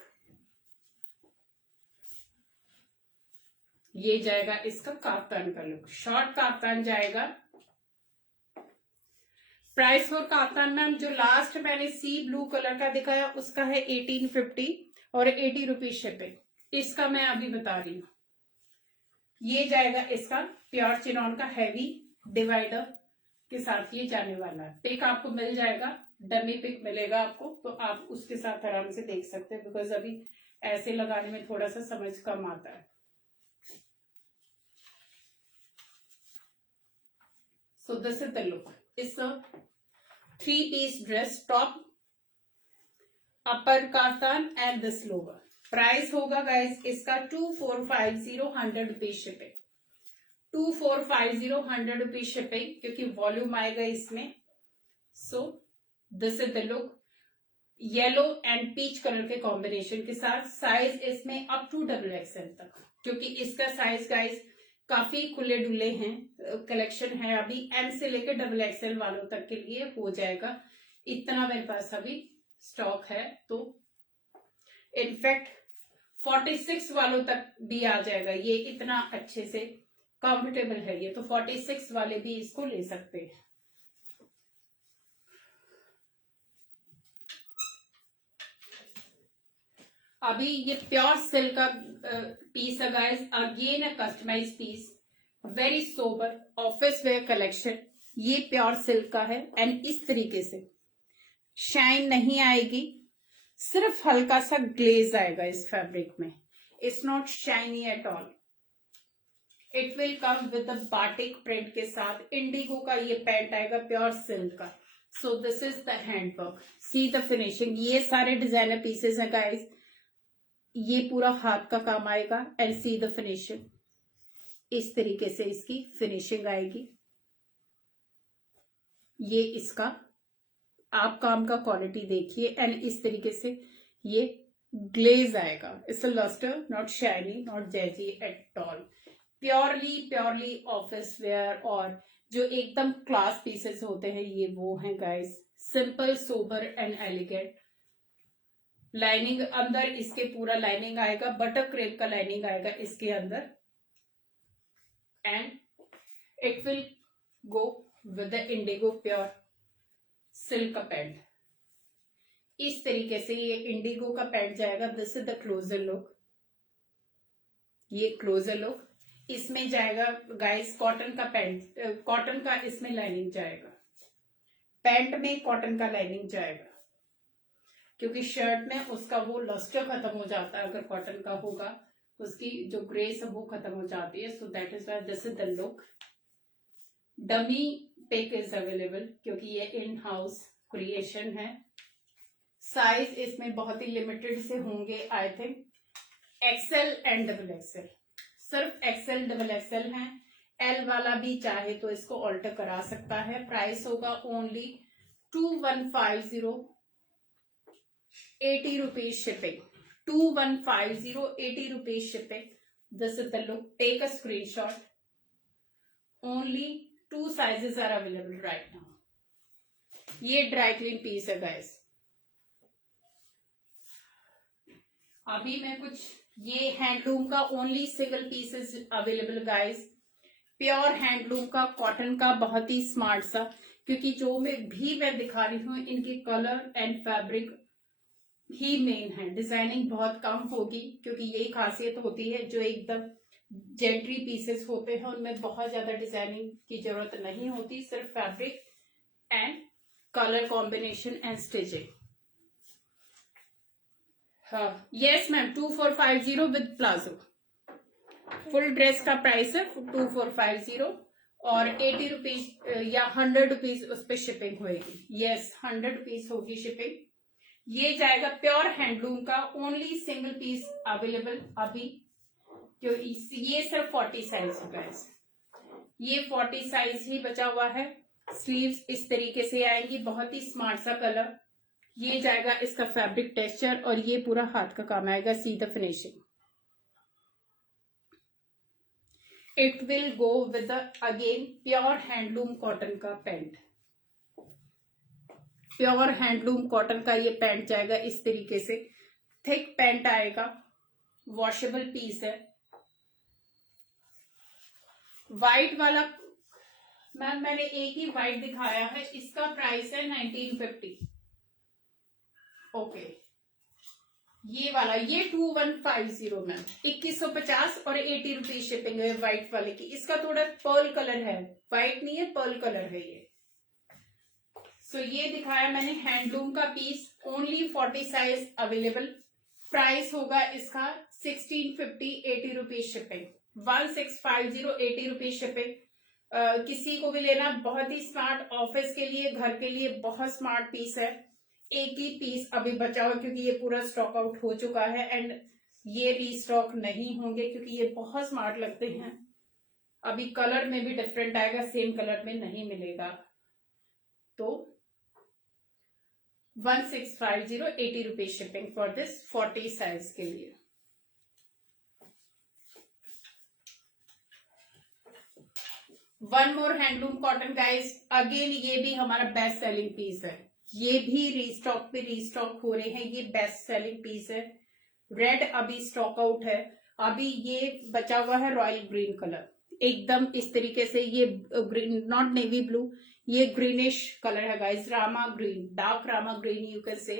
ये जाएगा इसका काफ्तान का लुक, शॉर्ट काफ्तान जाएगा। प्राइस फॉर काफ्तान मैम जो लास्ट मैंने सी ब्लू कलर का दिखाया उसका है 1850 और 80 रुपीज शिपिंग। इसका मैं अभी बता रही हूँ। ये जाएगा इसका प्योर चिनॉन का हैवी डिवाइडर के साथ ये जाने वाला है। पिक आपको मिल जाएगा, डमी पिक मिलेगा आपको, तो आप उसके साथ आराम से देख सकते हैं बिकॉज अभी ऐसे लगाने में थोड़ा सा समझ कम आता है। So this is the look. It's a 3-piece dress, top, upper kaftan and this lower. Price होगा गाइस इसका 2450, 100 रुपीज शिपिंग। 2450, 100 रुपीज शिपिंग, क्योंकि वॉल्यूम आएगा इसमें। So this is the look, yellow and peach colour के combination के साथ। Size इसमें up to XXL तक, क्योंकि इसका साइज गाइस काफी खुले डुले हैं। कलेक्शन है अभी M से लेकर XXL वालों तक के लिए हो जाएगा, इतना मेरे पास अभी स्टॉक है। तो इनफैक्ट 46 वालों तक भी आ जाएगा, ये इतना अच्छे से कंफर्टेबल है ये, तो 46 वाले भी इसको ले सकते हैं। अभी ये प्योर सिल्क का पीस है guys, again a customise piece, very sober office wear collection. ये प्योर सिल्क का है एंड इस तरीके से शाइन नहीं आएगी, सिर्फ हल्का सा ग्लेज आएगा इस फैब्रिक में। It's not shiny at all. It will come with the batik print के साथ। इंडिगो का ये पैंट आएगा प्योर सिल्क का। सो this is the handwork, see the finishing. ये सारे डिजाइनर पीसेस हैं गाइस, ये पूरा हाथ का काम आएगा एंड सी द फिनिशिंग। इस तरीके से इसकी फिनिशिंग आएगी। ये इसका आप काम का क्वालिटी देखिए एंड इस तरीके से ये ग्लेज आएगा। It's a lustre, not shiny, not jazzy at all. Purely office wear और जो एकदम क्लास पीसेस होते हैं ये वो हैं guys. Simple, sober and elegant. Lining अंदर इसके पूरा लाइनिंग आएगा, बटर क्रेप का लाइनिंग आएगा इसके अंदर and it will go with the Indigo pure silk का पैंट। इस तरीके से ये इंडिगो का पैंट जाएगा। This is the closer look, ये क्लोजर लुक। इसमें जाएगा गाइस कॉटन का पैंट, कॉटन का इसमें लाइनिंग जाएगा। पैंट में कॉटन का लाइनिंग जाएगा, क्योंकि शर्ट में उसका वो लस्टर खत्म हो जाता है। अगर कॉटन का होगा उसकी जो ग्रेस है वो खत्म हो जाती है। So that is why this is the look. Dummy pic is available, क्योंकि ये इन हाउस क्रिएशन है। साइज इसमें बहुत ही लिमिटेड से होंगे, I think XL and XXL। सिर्फ XL XXL है, L वाला भी चाहे तो इसको ऑल्टर करा सकता है। प्राइस होगा only 2150, 80 rupees shipping. 2150, 80 rupees shipping. This is the look, take a screenshot. Only 2 sizes are available right now. ये ड्राई क्लीन पीस है गाइस। अभी मैं कुछ ये हैंडलूम का only single pieces available guys. प्योर हैंडलूम का, कॉटन का, बहुत ही स्मार्ट सा, क्योंकि जो मैं दिखा रही हूँ इनकी colour and fabric he main है। डिजाइनिंग बहुत कम होगी, क्योंकि यही खासियत होती है जो एकदम जेंट्री पीसेस होते हैं उनमें बहुत ज्यादा डिजाइनिंग की जरूरत नहीं होती, सिर्फ fabric and colour combination and stitching. हाँ yes ma'am, 2450 with palazzo. Full dress का प्राइस है 2450 और 80 रुपीज या 100 रुपीज उस पर शिपिंग होगी। यस 100 रुपीज होगी शिपिंग। ये जाएगा प्योर हैंडलूम का, ओनली सिंगल पीस अवेलेबल अभी, जो ये सिर्फ 40 साइज है गाइस। ये 40 साइज ही बचा हुआ है। स्लीव्स इस तरीके से आएंगी, बहुत ही स्मार्ट सा कलर। ये जाएगा इसका फैब्रिक टेक्सचर और ये पूरा हाथ का काम आएगा। See the finishing. It will go with again pure handloom cotton का पैंट। प्योर हैंडलूम कॉटन का ये पैंट जाएगा इस तरीके से, थिक पैंट आएगा, वॉशेबल पीस है। व्हाइट वाला मैम मैंने एक ही व्हाइट दिखाया है, इसका प्राइस है 1950। ओके, ये वाला ये 2150 मैम, 2150 और 80 रुपीज शिपिंग है व्हाइट वाले की। इसका थोड़ा पर्ल कलर है, व्हाइट नहीं है, पर्ल कलर है ये। सो ये दिखाया मैंने हैंडलूम का piece, only 40 size available. Price होगा इसका 1650, 80 रुपीज शिपिंग। 1650, 80 rupees shipping. किसी को भी लेना, बहुत ही स्मार्ट, ऑफिस के लिए, घर के लिए बहुत स्मार्ट पीस है। एक ही पीस अभी बचा हुआ क्योंकि ये पूरा स्टॉक आउट हो चुका है एंड ये रीस्टॉक नहीं होंगे क्योंकि ये बहुत स्मार्ट लगते हैं। अभी कलर में भी डिफरेंट आएगा, सेम कलर में नहीं मिलेगा। तो 1650, 80 rupees shipping for this 40 size के लिए। One more handloom cotton guys, again ये भी हमारा बेस्ट सेलिंग पीस है। ये भी रीस्टॉक पे रीस्टॉक हो रहे हैं, ये बेस्ट सेलिंग पीस है। रेड अभी स्टॉक आउट है, अभी ये बचा हुआ है रॉयल ग्रीन कलर, एकदम इस तरीके से। ये ग्रीन, नॉट नेवी ब्लू, ये ग्रीनिश कलर है guys, Rama green, dark Rama green you can से।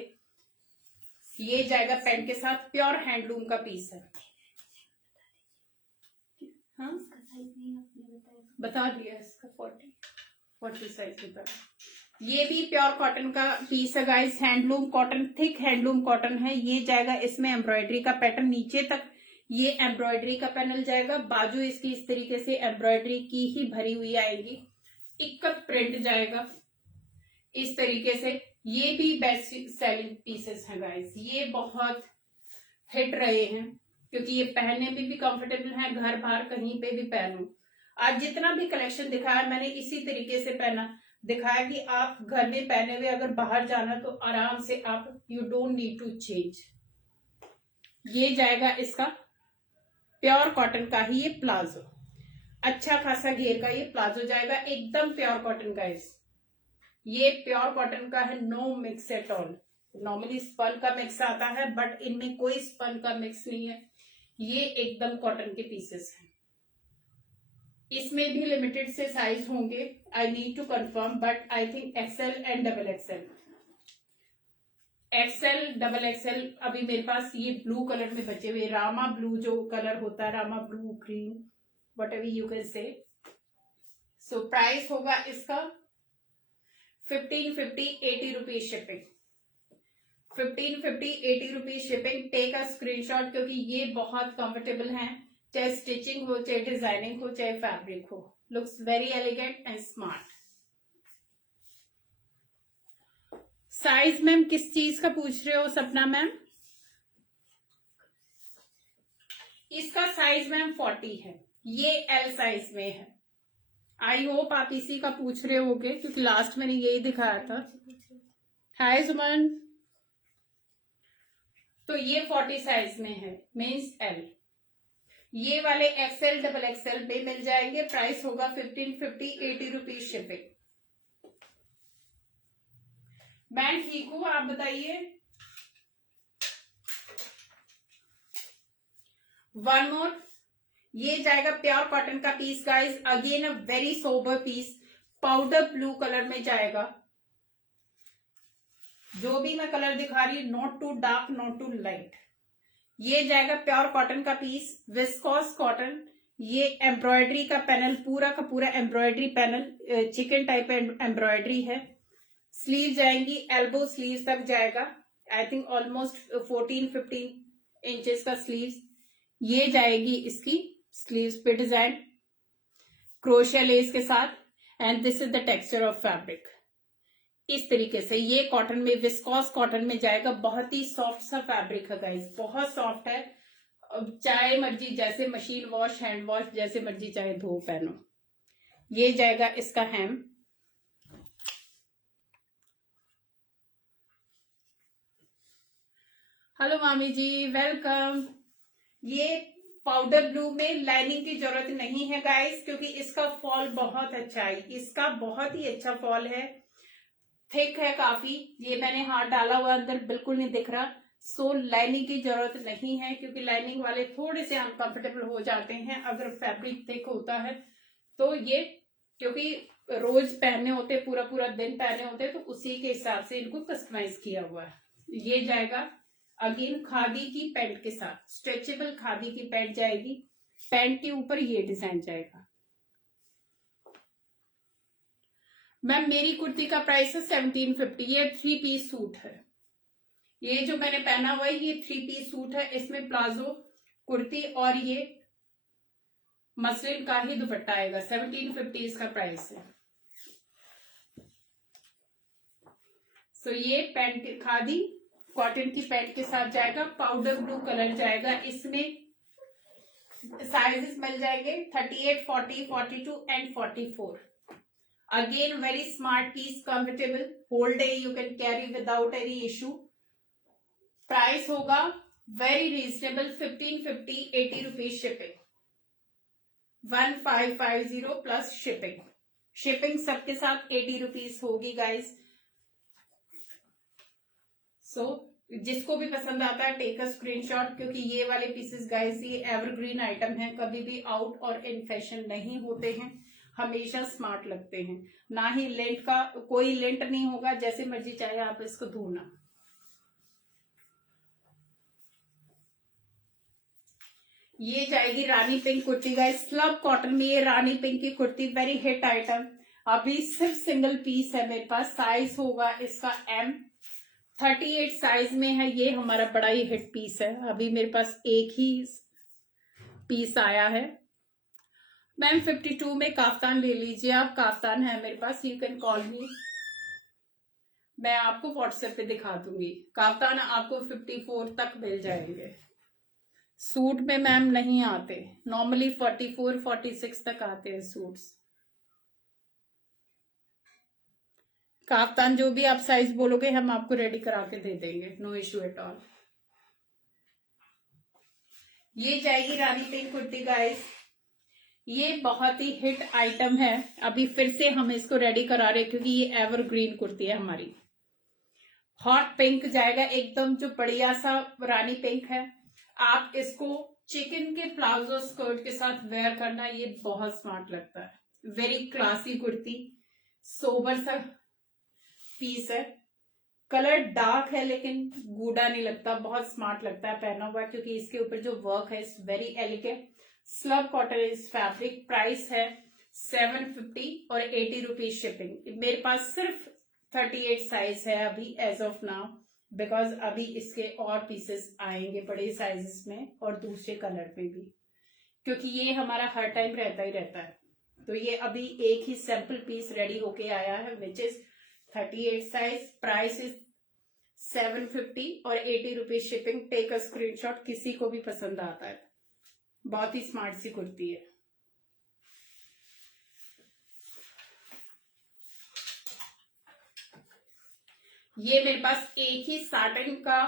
ये जाएगा पैंट के साथ, प्योर हैंडलूम का पीस है। हाँ बता दिया इसका 40 साइज बताया। ये भी प्योर कॉटन का पीस है guys, handloom cotton, thick handloom cotton है। ये जाएगा इसमें एम्ब्रॉयडरी का पैटर्न, नीचे तक ये एम्ब्रॉयडरी का पैनल जाएगा, बाजू इसकी इस तरीके से एम्ब्रॉयडरी की ही भरी हुई आएगी, इक्कत प्रिंट जाएगा इस तरीके से। ये भी बेस्ट सेलिंग पीसेस हैं गाइस, ये बहुत हिट रहे हैं क्योंकि ये पहनने में भी कंफर्टेबल है, घर बाहर कहीं पे भी पहनो। आज जितना भी कलेक्शन दिखाया मैंने इसी तरीके से पहना दिखाया कि आप घर में पहने हुए अगर बाहर जाना तो आराम से आप, you don't need to change. ये जाएगा इसका प्योर कॉटन का ही ये प्लाजो, अच्छा खासा घेर का ये प्लाजो जाएगा, एकदम प्योर कॉटन का। ये प्योर कॉटन का है, no mix at all. Normally spun का मिक्स आता है बट इनमें कोई स्पन का मिक्स नहीं है, ये एकदम कॉटन के पीसेस हैं। इसमें भी लिमिटेड से साइज होंगे, I need to confirm, but I think XL and double XL. XL double XL अभी मेरे पास ये ब्लू कलर में बचे हुए, रामा ब्लू जो कलर होता है, रामा blue green whatever you can say. So price होगा इसका 1550, 80 rupees shipping. 1550, 80 rupees shipping. Take a screenshot क्योंकि ये बहुत कंफर्टेबल हैं, चाहे स्टिचिंग हो, चाहे डिजाइनिंग हो, चाहे फैब्रिक हो। Looks very elegant and smart. Size ma'am किस चीज का पूछ रहे हो सपना मैम? इसका साइज मैम 40 है, ये एल साइज में है। आई होप आप इसी का पूछ रहे होगे क्योंकि लास्ट मैंने यही दिखाया था। हाय सुमन, तो ये 40 साइज में है, मीन्स एल। ये वाले एक्सएल डबल एक्सएल पे मिल जाएंगे, प्राइस होगा 1550, 80 रुपीज शिपिंग। मैं ठीक हूं, आप बताइए। वन मोर, ये जाएगा प्योर कॉटन का piece guys, again a very sober piece, powder blue colour में जाएगा। जो भी मैं कलर दिखा रही हूं, not too dark not too light. ये जाएगा प्योर कॉटन का पीस, विस्कोस कॉटन। ये एम्ब्रॉयडरी का पैनल, पूरा का पूरा embroidery panel, chikan type embroidery है। स्लीव जाएंगी, एल्बो स्लीव तक जाएगा, आई थिंक ऑलमोस्ट 14-15 इंचेस का स्लीव। ये जाएगी इसकी स्लीव्स पे डिजाइन क्रोशिया लेस के साथ, and this is the texture of fabric. इस तरीके से ये कॉटन में, विस्कोस कॉटन में जाएगा, बहुत ही सॉफ्ट सा फैब्रिक है गाइस, बहुत सॉफ्ट है। चाहे मर्जी जैसे मशीन वॉश, हैंड वॉश, जैसे मर्जी चाहे धो पहनो। ये जाएगा इसका हेम। हेलो मामी जी, वेलकम। ये पाउडर ब्लू में लाइनिंग की जरूरत नहीं है गाइस, क्योंकि इसका फॉल बहुत अच्छा है, इसका बहुत ही अच्छा फॉल है, थिक है काफी। ये मैंने हाथ डाला हुआ अंदर, बिल्कुल नहीं दिख रहा। सो लाइनिंग की जरूरत नहीं है, क्योंकि लाइनिंग वाले थोड़े से अनकंफर्टेबल हो जाते हैं अगर फैब्रिक थिक होता है। तो ये क्योंकि रोज पहनने होते, पूरा पूरा दिन पहने होते, तो उसी के हिसाब से इनको कस्टमाइज किया हुआ है। ये जाएगा अगेन खादी की पैंट के साथ, स्ट्रेचेबल खादी की पैंट जाएगी। पैंट के ऊपर ये डिजाइन जाएगा। मैम मेरी कुर्ती का प्राइस है 1750। ये 3 पीस सूट है। ये जो मैंने पहना हुआ है ये 3 पीस सूट है। इसमें प्लाजो कुर्ती और ये मसलिन का ही दुपट्टा आएगा। 1750 इसका प्राइस है। सो ये पैंट खादी कॉटन की पैंट के साथ जाएगा। पाउडर ब्लू कलर जाएगा। इसमें साइजेस मिल जाएंगे 38, 40, 42 and 44। Again very smart piece, comfortable, whole day you can carry without any issue. Price होगा very reasonable 1550, 80 rupees shipping, 1550 plus shipping. Shipping सबके साथ 80 रुपीज होगी गाइस। सो जिसको भी पसंद आता है टेक अ स्क्रीनशॉट, क्योंकि ये वाले पीसेस गाइस ये एवरग्रीन आइटम है, कभी भी आउट और इन फैशन नहीं होते हैं, हमेशा स्मार्ट लगते हैं। ना ही लेंट का कोई लेंट नहीं होगा, जैसे मर्जी चाहे आप इसको धोना। ये जाएगी rani pink kurti guys, slub cotton में ये रानी पिंक की कुर्ती वेरी हिट आइटम। अभी सिर्फ सिंगल पीस है मेरे पास। साइज होगा इसका M, 38 साइज में है। ये हमारा बड़ा ही हिट पीस है। अभी मेरे पास एक ही पीस आया है। मैम 52 में काफ्तान ले लीजिए आप, काफ्तान है मेरे पास, यू कैन कॉल मी, मैं आपको व्हाट्सएप पे दिखा दूंगी। काफ्तान आपको 54 तक मिल जाएंगे। सूट में मैम नहीं आते, नॉर्मली 44, 46 तक आते हैं सूट्स। काफ्तान जो भी आप साइज बोलोगे हम आपको रेडी करा के दे देंगे, नो इश्यू एट ऑल। ये जाएगी रानी पिंक कुर्ती गाइस, ये बहुत ही हिट आइटम है। अभी फिर से हम इसको रेडी करा रहे हैं, क्योंकि ये एवरग्रीन कुर्ती है हमारी। हॉट पिंक जाएगा एकदम, जो बढ़िया सा रानी पिंक है। आप इसको चिकन के प्लाजो स्कर्ट के साथ वेयर करना, ये बहुत स्मार्ट लगता है। वेरी क्लासी कुर्ती, सोबर सा पीस है। कलर डार्क है लेकिन गूढ़ा नहीं लगता, बहुत स्मार्ट लगता है पहना हुआ, क्योंकि इसके ऊपर जो वर्क है it's very elegant. Slub cotton is fabric. Price है 750 और 80 रुपीज शिपिंग। मेरे पास सिर्फ 38 साइज है अभी एज ऑफ नाउ, बिकॉज अभी इसके और पीसेस आएंगे बड़े साइजेस में और दूसरे कलर में भी, क्योंकि ये हमारा हर टाइम रहता ही रहता है। तो ये अभी एक ही सैंपल पीस रेडी होके आया है which is 38 size. Price is 750 और 80 rupees shipping. Take a screenshot, किसी को भी पसंद आता है। बहुत ही स्मार्ट सी कुर्ती है। ये मेरे पास एक ही साटन का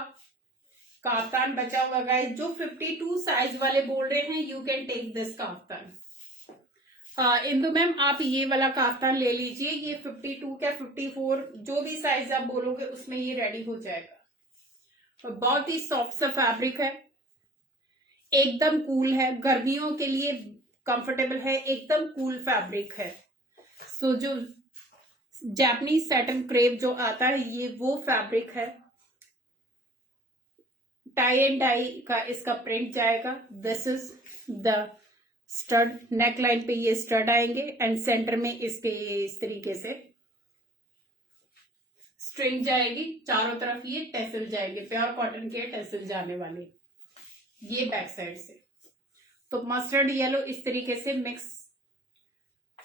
काफ्तान बचा हुआ गाइस। जो 52 साइज वाले बोल रहे हैं you can take this kaftan. Indu ma'am आप ये वाला काफ्तान ले लीजिए, ये 52 क्या 54 जो भी साइज आप बोलोगे उसमें ये रेडी हो जाएगा। और बहुत ही सॉफ्ट सा फैब्रिक है, एकदम कूल है, गर्मियों के लिए कंफर्टेबल है, एकदम कूल फैब्रिक है। सो जो जैपनीज सैटन क्रेप जो आता है ये वो फैब्रिक है। टाई एंड डाई का इसका प्रिंट जाएगा। This is the stud, neck line पे ये स्टड आएंगे एंड सेंटर में इसके ये इस तरीके से स्ट्रिंग जाएगी। चारों तरफ ये टेसल जाएंगे, प्योर कॉटन के टेसल जाने वाले, ये बैक साइड से। तो मस्टर्ड येलो इस तरीके से मिक्स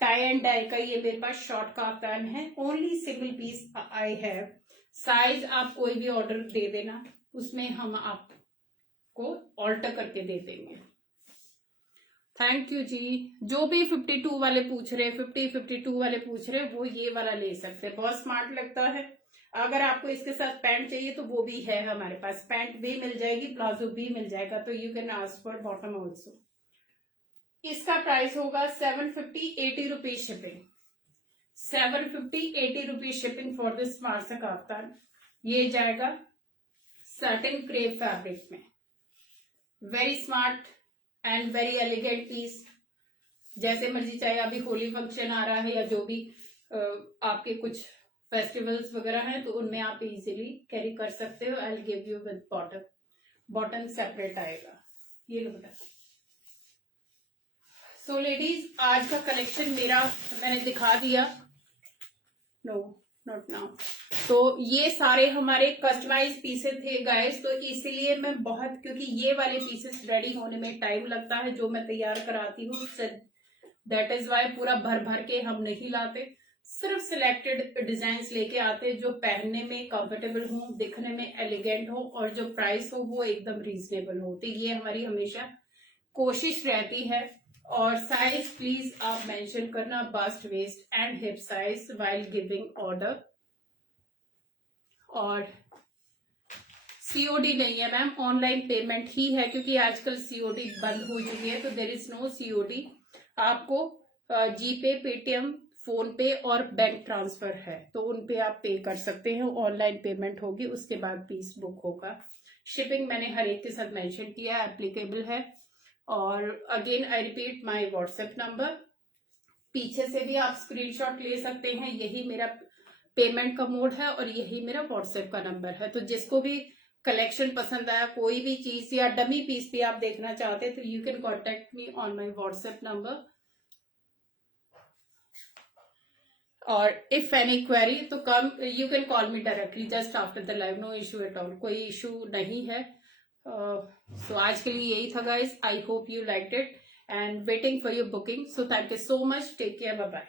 टाई एंड डाई का ये मेरे पास शॉर्ट काफ्तान है। ओनली सिंगल पीस आई है। साइज आप कोई भी ऑर्डर दे देना, उसमें हम आपको ऑल्टर करके दे देंगे। थैंक यू जी। जो भी 52 वाले पूछ रहे, 52 वाले पूछ रहे वो ये वाला ले सकते हैं, बहुत स्मार्ट लगता है। अगर आपको इसके साथ पैंट चाहिए तो वो भी है हमारे पास, पैंट भी मिल जाएगी, प्लाजो भी मिल जाएगा, तो you can ask for bottom also. इसका प्राइस होगा 750, 80 rupees shipping, 750, 80 rupees shipping for this smart सा काफ्तान। ये जाएगा सैटिन क्रेप फैब्रिक में, very smart and very elegant piece. जैसे मर्जी, चाहे अभी होली फंक्शन आ रहा है या जो भी आपके कुछ फेस्टिवल्स वगैरह हैं तो उनमें आप इजीली कैरी कर सकते हो। I give you with bottom, bottom separate आएगा। ये लो बेटा। सो लेडीज, आज का कलेक्शन मेरा मैंने दिखा दिया। No not now. तो ये सारे हमारे कस्टमाइज पीसेस थे गाइस, तो इसीलिए मैं बहुत, क्योंकि ये वाले पीसेस रेडी होने में टाइम लगता है जो मैं तैयार कराती हूँ, दैट इज वाई पूरा भर भर के हम नहीं लाते, सिर्फ सिलेक्टेड डिजाइन लेके आते जो पहनने में कंफर्टेबल हो, दिखने में एलिगेंट हो और जो प्राइस हो वो एकदम रीजनेबल हो। तो ये हमारी हमेशा कोशिश रहती है। और साइज प्लीज आप मेंशन करना, bust, waist and hip size while giving order. और सीओडी नहीं है मैम, ऑनलाइन पेमेंट ही है, क्योंकि आजकल सीओडी बंद हो चुकी है, तो देयर इज नो सीओडी। आपको जीपे, पेटीएम, फोन पे और बैंक ट्रांसफर है, तो उन पे आप पे कर सकते हो। ऑनलाइन पेमेंट होगी, उसके बाद पीस बुक होगा। शिपिंग मैंने हर एक के साथ मेंशन किया, एप्लीकेबल है। और again I repeat my WhatsApp number, पीछे से भी आप स्क्रीनशॉट ले सकते हैं। यही मेरा पेमेंट का मोड है और यही मेरा व्हाट्सएप का नंबर है। तो जिसको भी कलेक्शन पसंद आया, कोई भी चीज या डमी पीस भी आप देखना चाहते हैं, तो you can contact me on my WhatsApp number. और इफ एनी क्वेरी तो come, you can call me directly just after the live, no issue at all, कोई इशू नहीं है। सो आज के लिए यही था guys. I hope you liked it and waiting for your booking. So thank you so much, take care, bye bye.